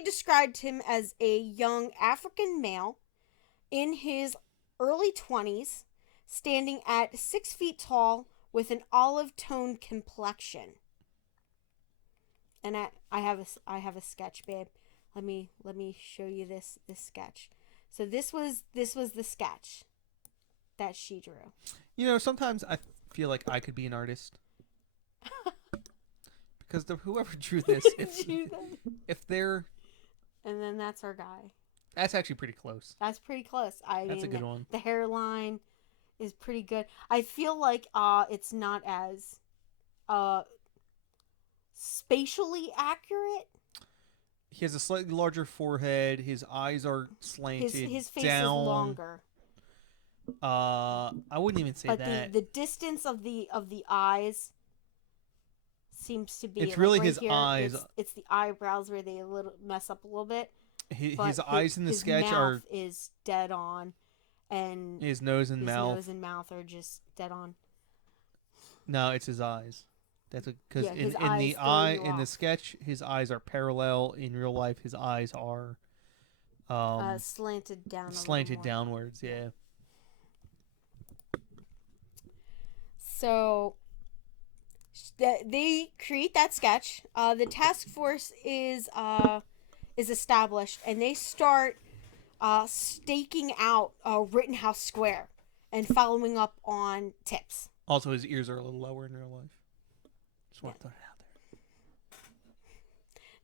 described him as a young African male in his early 20s, standing at 6 feet tall with an olive tone complexion. And I have a sketch, babe. Let me show you this sketch. So this was the sketch that she drew. Sometimes I feel like I could be an artist. Because whoever drew this, if they're... And then that's our guy. That's actually pretty close. That's pretty close. That's a good one. The hairline is pretty good. I feel like it's not as spatially accurate. He has a slightly larger forehead. His eyes are slanted His face down. is longer. I wouldn't even say that. But the distance of the eyes seems to be. It's really right his here, eyes. It's the eyebrows where they mess up a little bit. His eyes in the sketch mouth is dead on, and his nose and mouth are just dead on. No, it's his eyes. That's because in the eye in the sketch, his eyes are parallel. In real life, his eyes are Slanted down. Slanted downwards. Yeah. So they create that sketch. The task force is established, and they start staking out Rittenhouse Square and following up on tips. Also, his ears are a little lower in real life. Just want to throw it out there.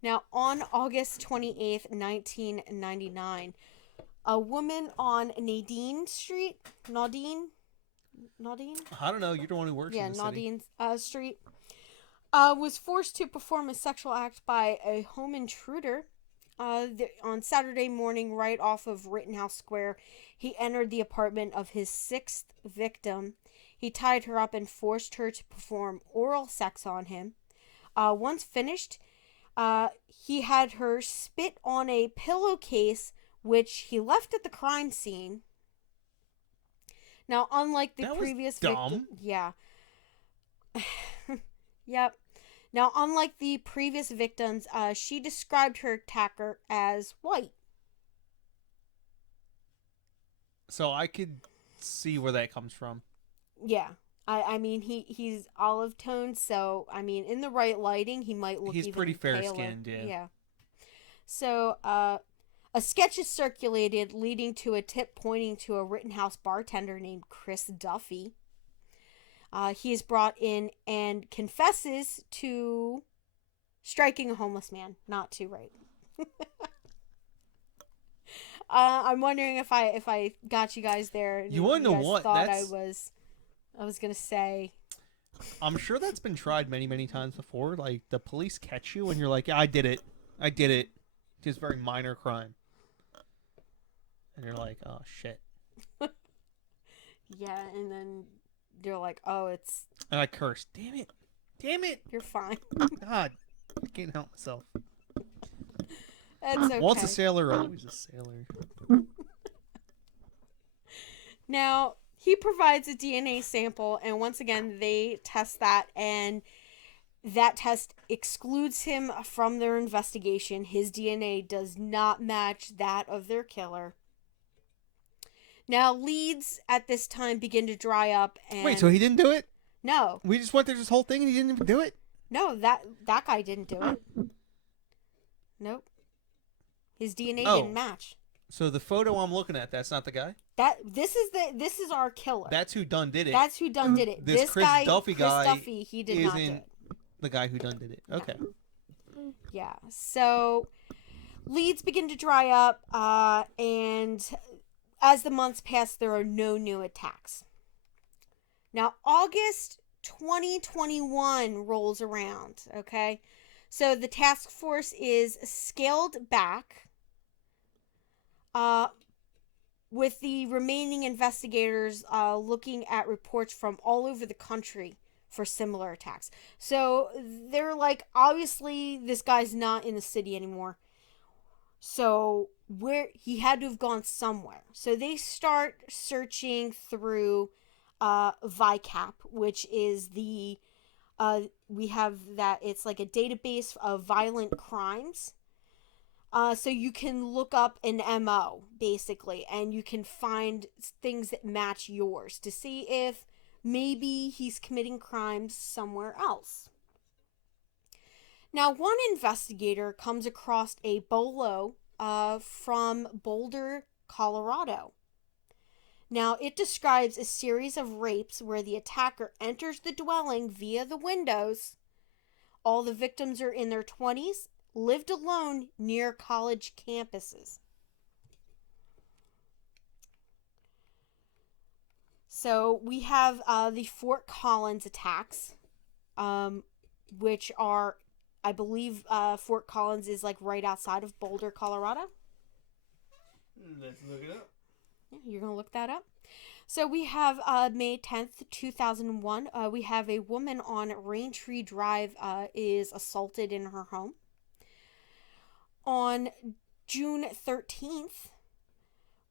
Now, on August 28th, 1999, a woman on Nadine Street, Nadine? I don't know. You're the one who works in the city. Nadine Street, was forced to perform a sexual act by a home intruder. On Saturday morning, right off of Rittenhouse Square, he entered the apartment of his sixth victim. He tied her up and forced her to perform oral sex on him. Once finished, he had her spit on a pillowcase, which he left at the crime scene. Now, unlike the previous victim, yeah, yep. Now, unlike the previous victims, she described her attacker as white. So I could see where that comes from. Yeah. I mean, he's olive toned, so, I mean, in the right lighting, he might look even pretty paler. fair-skinned, yeah. Yeah. So, a sketch is circulated leading to a tip pointing to a Rittenhouse bartender named Chris Duffy. He is brought in and confesses to striking a homeless man, not to rape. I'm wondering if I got you guys there. You want to know what? Thought I was gonna say. I'm sure that's been tried many, many times before. Like, the police catch you and you're like, I did it. Just very minor crime. And you're like, oh shit. Yeah, and then they're like, oh, it's... And I curse. Damn it. You're fine. God, I can't help myself. That's okay. Once a sailor, always a sailor. Now, he provides a DNA sample, and once again, they test that, and that test excludes him from their investigation. His DNA does not match that of their killer. Now, leads at this time begin to dry up. And wait, so he didn't do it? No. We just went through this whole thing and he didn't even do it? No, that guy didn't do it. Nope. His DNA didn't match. So the photo I'm looking at, that's not the guy? This is our killer. That's who done did it. That's who done did it. This Chris Duffy he did not do it. The guy who done did it. Okay. Yeah. So leads begin to dry up, and as the months pass, there are no new attacks. Now, August 2021 rolls around, okay? So the task force is scaled back, with the remaining investigators looking at reports from all over the country for similar attacks. So they're like, obviously, this guy's not in the city anymore. So where he had to have gone somewhere. So they start searching through VICAP, which is the we have that, it's like a database of violent crimes. So you can look up an MO, basically, and you can find things that match yours to see if maybe he's committing crimes somewhere else. Now, one investigator comes across a bolo from Boulder, Colorado. Now, it describes a series of rapes where the attacker enters the dwelling via the windows. All the victims are in their 20s, lived alone near college campuses. So we have the Fort Collins attacks, which are, I believe, Fort Collins is like right outside of Boulder, Colorado. Let's look it up. Yeah, you're going to look that up. So we have May 10th, 2001. We have a woman on Raintree Drive is assaulted in her home. On June 13th,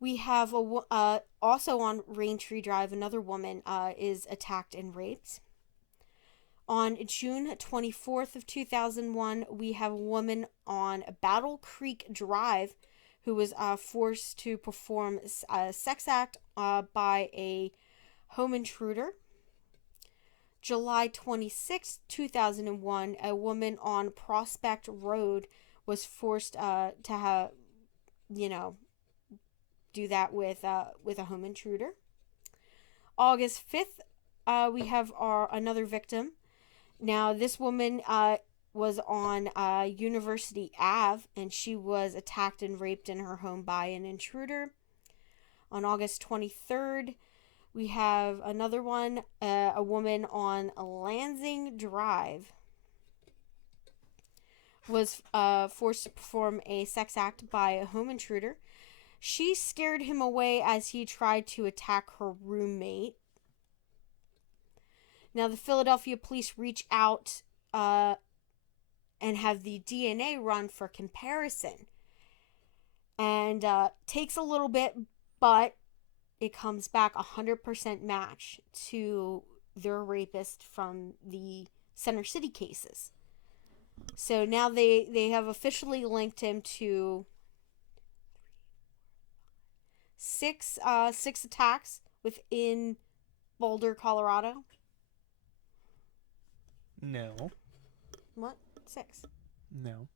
we have also on Raintree Drive, another woman is attacked and raped. On June 24th of 2001, we have a woman on Battle Creek Drive who was forced to perform a sex act by a home intruder. July 26, 2001, a woman on Prospect Road was forced to have, do that with a home intruder. August 5th, we have another victim. Now, this woman was on University Ave, and she was attacked and raped in her home by an intruder. On August 23rd, we have another one, a woman on Lansing Drive was forced to perform a sex act by a home intruder. She scared him away as he tried to attack her roommate. Now, the Philadelphia police reach out and have the DNA run for comparison. And takes a little bit, but it comes back 100% match to their rapist from the Center City cases. So now they have officially linked him to six attacks within Boulder, Colorado. No. What? 6? No.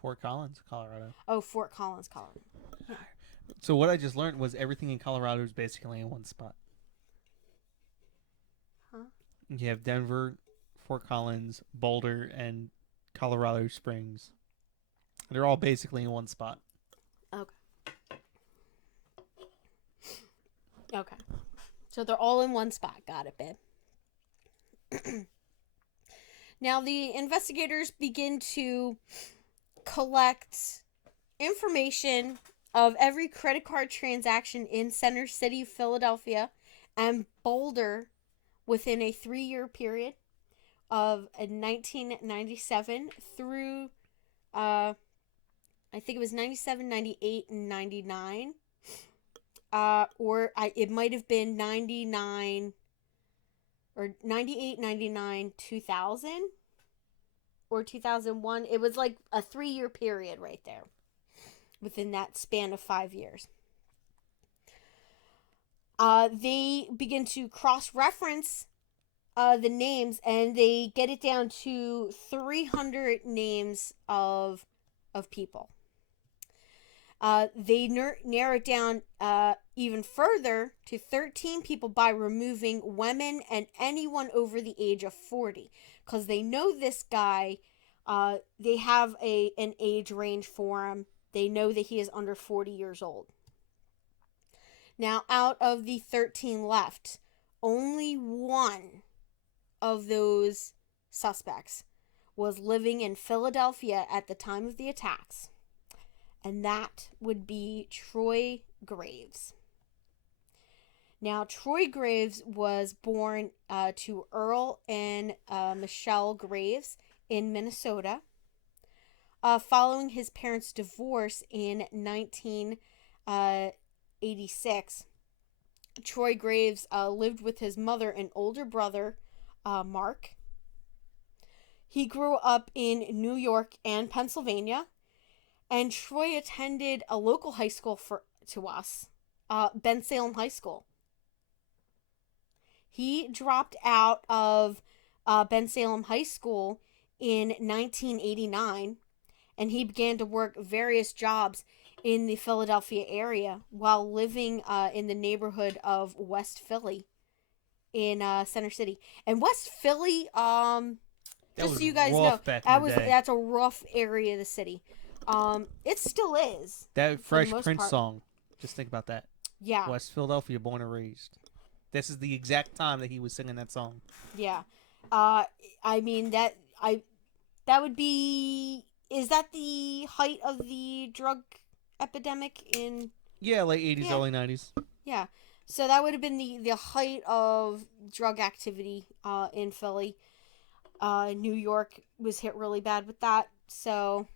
Fort Collins, Colorado. Oh, Fort Collins, Colorado. Yeah. So what I just learned was everything in Colorado is basically in one spot. Huh? You have Denver, Fort Collins, Boulder, and Colorado Springs. They're all basically in one spot. Okay. Okay. So they're all in one spot. Got it, babe. Now the investigators begin to collect information of every credit card transaction in Center City, Philadelphia, and Boulder within a 3-year period of 1997 through, I think it was 97, 98, and 99. It might have been 99, or 98, 99, 2000, or 2001. It was like a 3-year period right there within that span of 5 years. They begin to cross-reference the names, and they get it down to 300 names of people. They narrow it down even further to 13 people by removing women and anyone over the age of 40, because they know this guy. They have an age range for him. They know that he is under 40 years old. Now, out of the 13 left, only one of those suspects was living in Philadelphia at the time of the attacks, and that would be Troy Graves. Now, Troy Graves was born to Earl and Michelle Graves in Minnesota. Following his parents' divorce in 1986, Troy Graves lived with his mother and older brother, Mark. He grew up in New York and Pennsylvania, and Troy attended a local high school to us, Bensalem High School. He dropped out of Bensalem High School in 1989, and he began to work various jobs in the Philadelphia area while living in the neighborhood of West Philly in Center City. And West Philly, just so you guys know, that's a rough area of the city. It still is. That Fresh Prince song. Just think about that. Yeah. West Philadelphia, born and raised. This is the exact time that he was singing that song. Yeah. I mean, that would be... Is that the height of the drug epidemic in... Yeah, late 80s, early 90s. Yeah. So that would have been the height of drug activity in Philly. New York was hit really bad with that. So,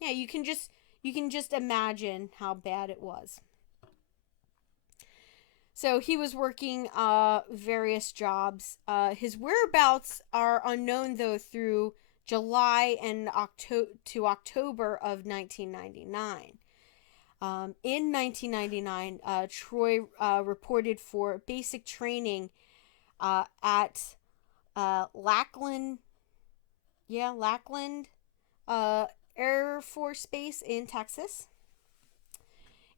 yeah, you can just imagine how bad it was. So he was working various jobs. His whereabouts are unknown, though, through July and October of 1999. In 1999, Troy reported for basic training at Lackland, Lackland Air Force Base in Texas.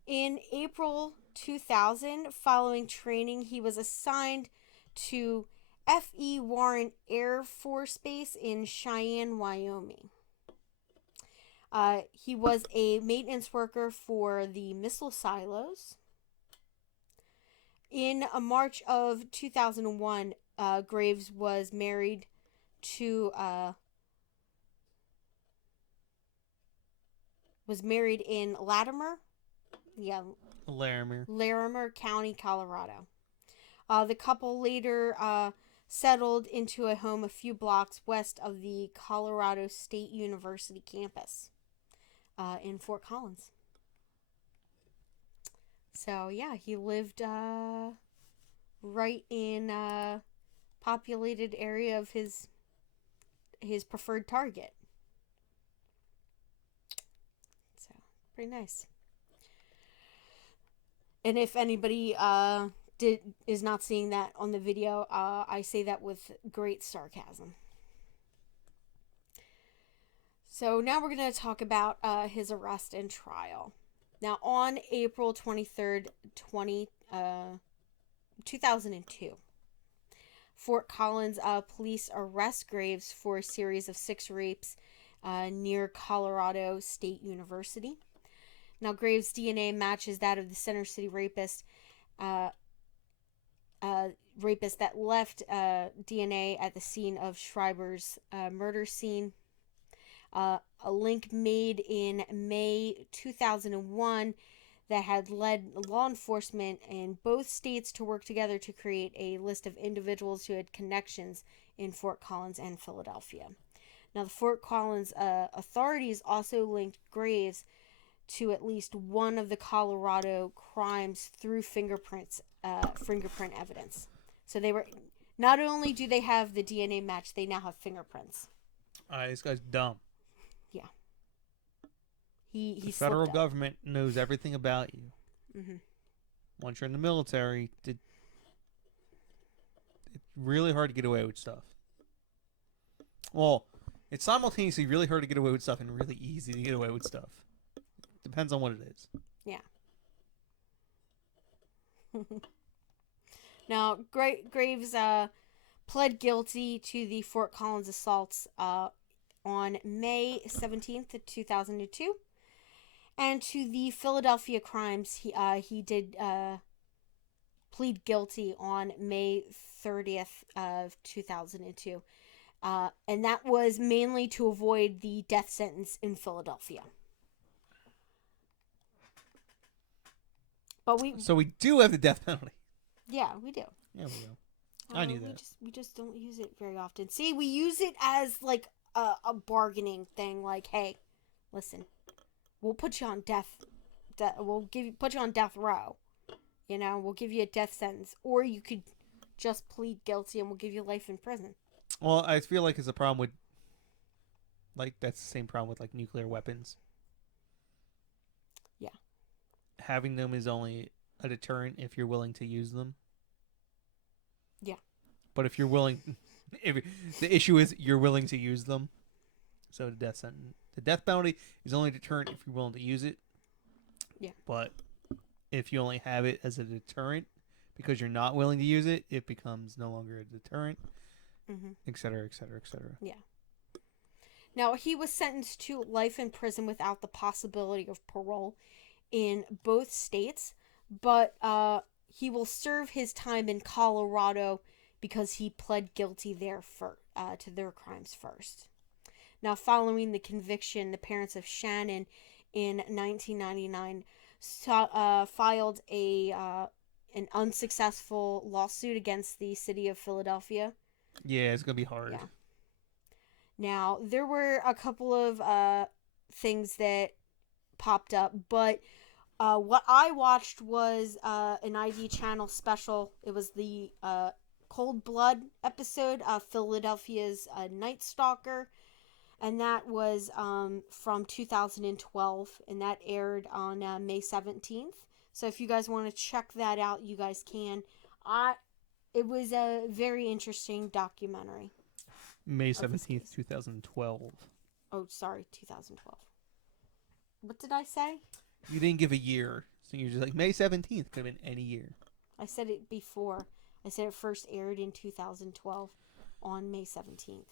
In April 2000, following training, he was assigned to F.E. Warren Air Force Base in Cheyenne, Wyoming. He was a maintenance worker for the missile silos. In March of 2001, Graves was married to in Latimer, Larimer County, Colorado. The couple later settled into a home a few blocks west of the Colorado State University campus in Fort Collins. So yeah, he lived right in populated area of his preferred target. So pretty nice. And if anybody is not seeing that on the video, I say that with great sarcasm. So now we're going to talk about his arrest and trial. Now, on April 23rd, 2002, Fort Collins police arrest Graves for a series of 6 rapes near Colorado State University. Now, Graves' DNA matches that of the Center City rapist that left DNA at the scene of Schreiber's murder scene. A link made in May 2001 that had led law enforcement in both states to work together to create a list of individuals who had connections in Fort Collins and Philadelphia. Now, the Fort Collins authorities also linked Graves to at least one of the Colorado crimes through fingerprint evidence. So they were, not only do they have the DNA match, they now have fingerprints. This guy's dumb. Yeah. The federal government knows everything about you. Mm-hmm. Once you're in the military, it's really hard to get away with stuff. Well, it's simultaneously really hard to get away with stuff and really easy to get away with stuff. Depends on what it is. Yeah. Now, Graves pled guilty to the Fort Collins assaults on May 17th, 2002. And to the Philadelphia crimes, he did plead guilty on May 30th of 2002. And that was mainly to avoid the death sentence in Philadelphia. But So we do have the death penalty. Yeah, we do. Yeah, we do. I knew that. We just don't use it very often. See, we use it as like a bargaining thing. Like, hey, listen, we'll put you on put you on death row. You know, we'll give you a death sentence, or you could just plead guilty and we'll give you life in prison. Well, I feel like it's a problem with, like, that's the same problem with like nuclear weapons. Yeah. Having them is only a deterrent if you're willing to use them. Yeah. But if you're willing, the issue is you're willing to use them. So the death penalty is only a deterrent if you're willing to use it. Yeah. But if you only have it as a deterrent because you're not willing to use it, it becomes no longer a deterrent, et cetera, et cetera, et cetera. Yeah. Now, he was sentenced to life in prison without the possibility of parole in both states, but he will serve his time in Colorado because he pled guilty there to their crimes first. Now, following the conviction, the parents of Shannon in 1999 filed an unsuccessful lawsuit against the city of Philadelphia. Yeah, it's going to be hard. Yeah. Now, there were a couple of things that popped up, but what I watched was an ID channel special. It was the Cold Blood episode of Philadelphia's Night Stalker. and that was from 2012, and that aired on May 17th. So if you guys want to check that out, you guys can. It was a very interesting documentary. May 17th, 2012. Oh, sorry, 2012. What did I say? You didn't give a year. So you're just like, May 17th could have been any year. I said it before. I said it first aired in 2012 on May 17th.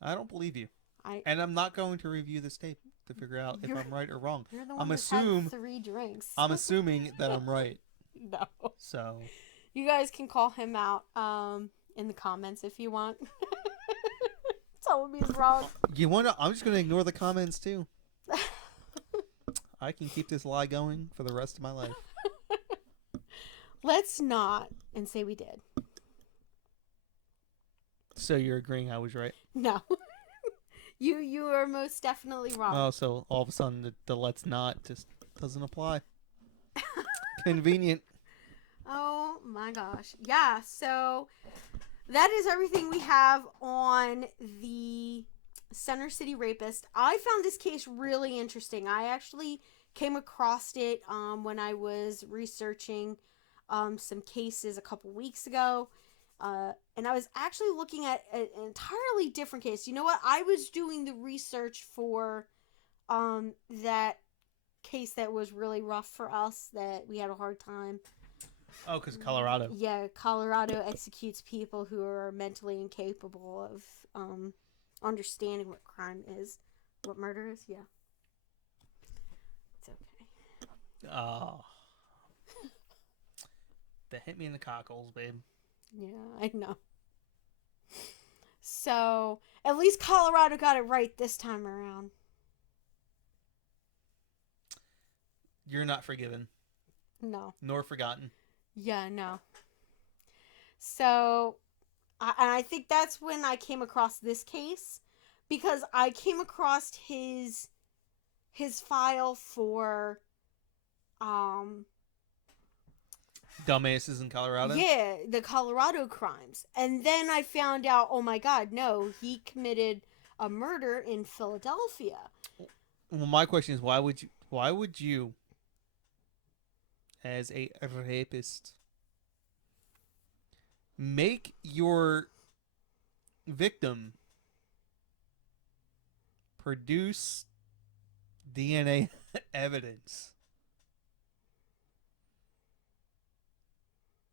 I don't believe you. And I'm not going to review this tape to figure out if I'm right or wrong. You're the one that's had 3 drinks. I'm assuming that I'm right. No. So. You guys can call him out in the comments if you want. Tell him he's wrong. You want to? I'm just going to ignore the comments too. I can keep this lie going for the rest of my life. Let's not and say we did. So you're agreeing I was right? No. You are most definitely wrong. Oh, so all of a sudden the let's not just doesn't apply. Convenient. Oh my gosh. Yeah, so that is everything we have on the Center City Rapist. I found this case really interesting. I actually came across it when I was researching some cases a couple weeks ago. And I was actually looking at an entirely different case. You know what? I was doing the research for that case that was really rough for us, that we had a hard time. Oh, because Colorado. Yeah, Colorado executes people who are mentally incapable of understanding what crime is. What murder is? Yeah. It's okay. Oh. That hit me in the cockles, babe. Yeah, I know. So, at least Colorado got it right this time around. You're not forgiven. No. Nor forgotten. Yeah, no. So, I think that's when I came across this case, because I came across his file for dumbasses in Colorado? Yeah, the Colorado crimes. And then I found out, oh my god, no, he committed a murder in Philadelphia. Well, my question is, why would you as a rapist make your victim produce DNA evidence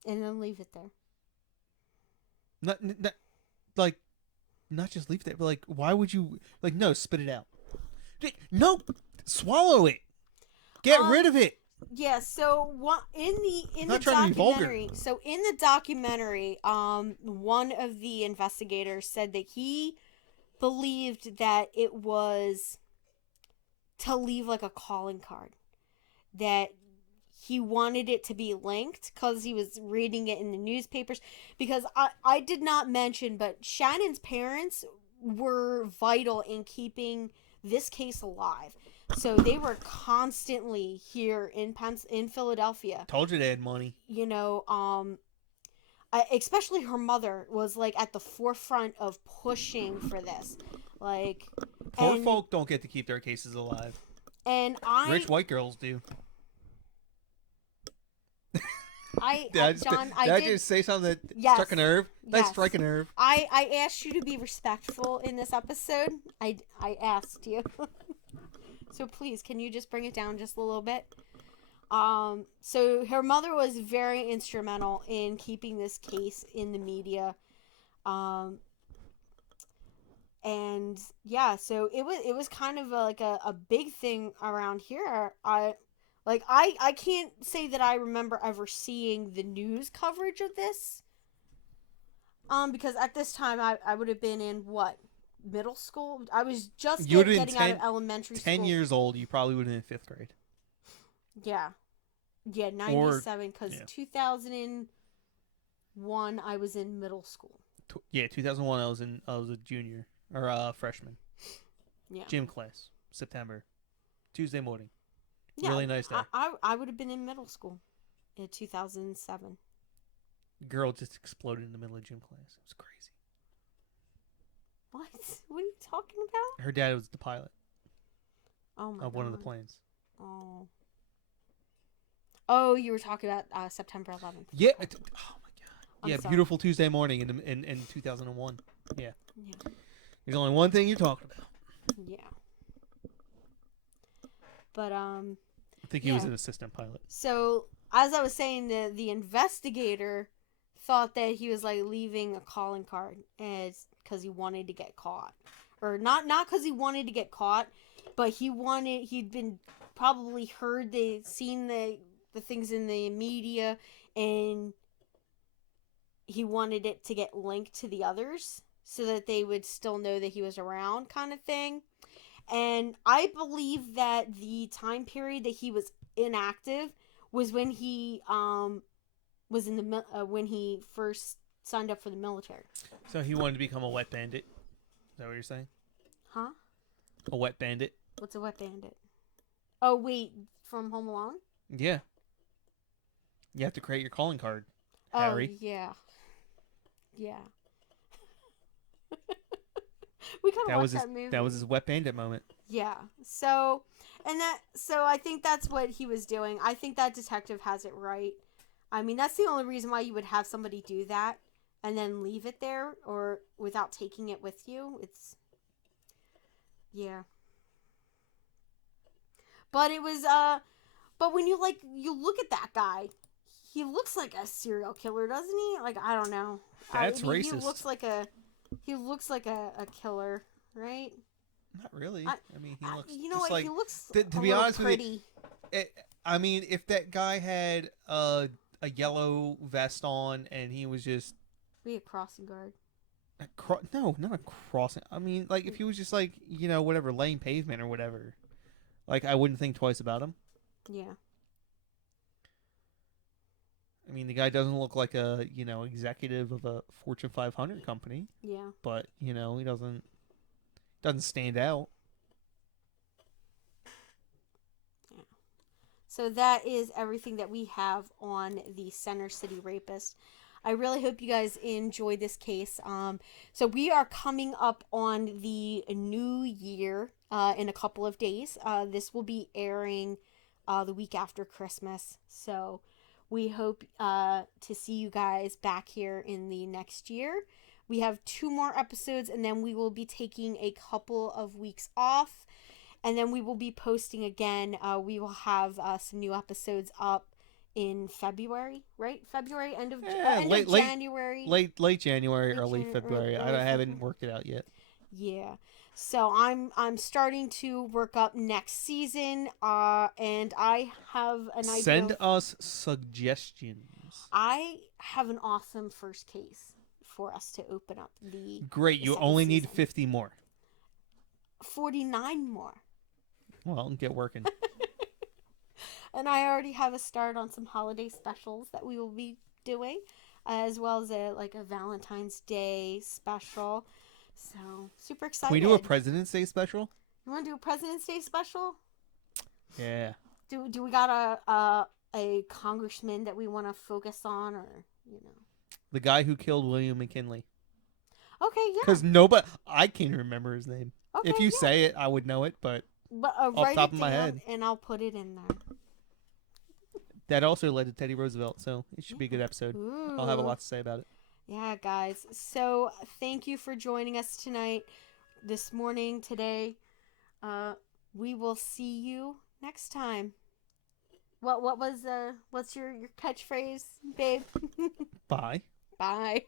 and then leave it there? Not just leave it there, but like, why would you, like, no, spit it out. No, swallow it. Get rid of it. Yeah, so in the not trying to be documentary, so in the documentary, one of the investigators said that he believed that it was to leave like a calling card, that he wanted it to be linked because he was reading it in the newspapers. Because I did not mention, but Shannon's parents were vital in keeping this case alive. So they were constantly here in Philadelphia. Told you they had money. You know, especially her mother was like at the forefront of pushing for this. Like, poor folk don't get to keep their cases alive. And rich white girls do. Did I just say something that struck a nerve? That struck a nerve. I asked you to be respectful in this episode. I asked you. So please, can you just bring it down just a little bit? So her mother was very instrumental in keeping this case in the media. And yeah, so it was kind of like a big thing around here. I can't say that I remember ever seeing the news coverage of this. Because at this time I would have been in what? Middle school? I was just getting out of elementary school. 10 years old, you probably would have been in 5th grade. Yeah. Yeah, 97, because 2001 I was in middle school. 2001 I was a junior or a freshman. Yeah. Gym class, September. Tuesday morning. Yeah, really nice day. I would have been in middle school in 2007. Girl just exploded in the middle of gym class. It was crazy. What? What are you talking about? Her dad was the pilot Oh my of god. one of the planes. Oh. Oh, you were talking about September 11th. Yeah. Oh my god. I'm Yeah, sorry. beautiful Tuesday morning in 2001. Yeah. Yeah. There's only one thing you're talking about. Yeah. But I think he was an assistant pilot. So as I was saying, the investigator thought that he was like leaving a calling card as because he wanted to get caught, or not because he wanted to get caught, but he'd been probably seen the things in the media, and he wanted it to get linked to the others so that they would still know that he was around, kind of thing. And I believe that the time period that he was inactive was when he was in the when he first signed up for the military. So he wanted to become a wet bandit. Is that what you're saying? Huh? A wet bandit? What's a wet bandit? Oh wait, from Home Alone? Yeah. You have to create your calling card, Harry. Oh yeah, yeah. We kind of watched that movie. That was his wet bandit moment. Yeah. So I think that's what he was doing. I think that detective has it right. I mean, that's the only reason why you would have somebody do that and then leave it there or without taking it with you. It's yeah. But it was but when you look at that guy, he looks like a serial killer, doesn't he? Like, I don't know. That's racist. He looks like a killer, right? Not really. I mean, he looks. You know what? Like, he looks to be honest pretty. with you, I mean, if that guy had a yellow vest on and he was just be a crossing guard. No, not a crossing. I mean, like if he was just like whatever laying pavement or whatever, like I wouldn't think twice about him. Yeah. I mean, the guy doesn't look like a executive of a Fortune 500 company. Yeah. But he doesn't stand out. Yeah. So that is everything that we have on the Center City Rapist. I really hope you guys enjoyed this case. So we are coming up on the new year in a couple of days. This will be airing the week after Christmas. So we hope to see you guys back here in the next year. We have 2 more episodes, and then we will be taking a couple of weeks off, and then we will be posting again. We will have some new episodes up in February, right? February, end of January. Late January, early February. I haven't worked it out yet. Yeah. So I'm starting to work up next season, and I have an idea. Send us suggestions. I have an awesome first case for us to open up the. Great, you only need 50 more. 49 more. Well, get working. And I already have a start on some holiday specials that we will be doing, as well as a Valentine's Day special. So, super excited. Can we do a President's Day special? You want to do a President's Day special? Yeah. Do we got a congressman that we want to focus on, or the guy who killed William McKinley? Okay, yeah. Because I can't remember his name. Okay, if you say it, I would know it, but off the top of my head, and I'll put it in there. That also led to Teddy Roosevelt, so it should be a good episode. Ooh. I'll have a lot to say about it. Yeah, guys. So thank you for joining us tonight, this morning, today. We will see you next time. What's your catchphrase, babe? Bye. Bye.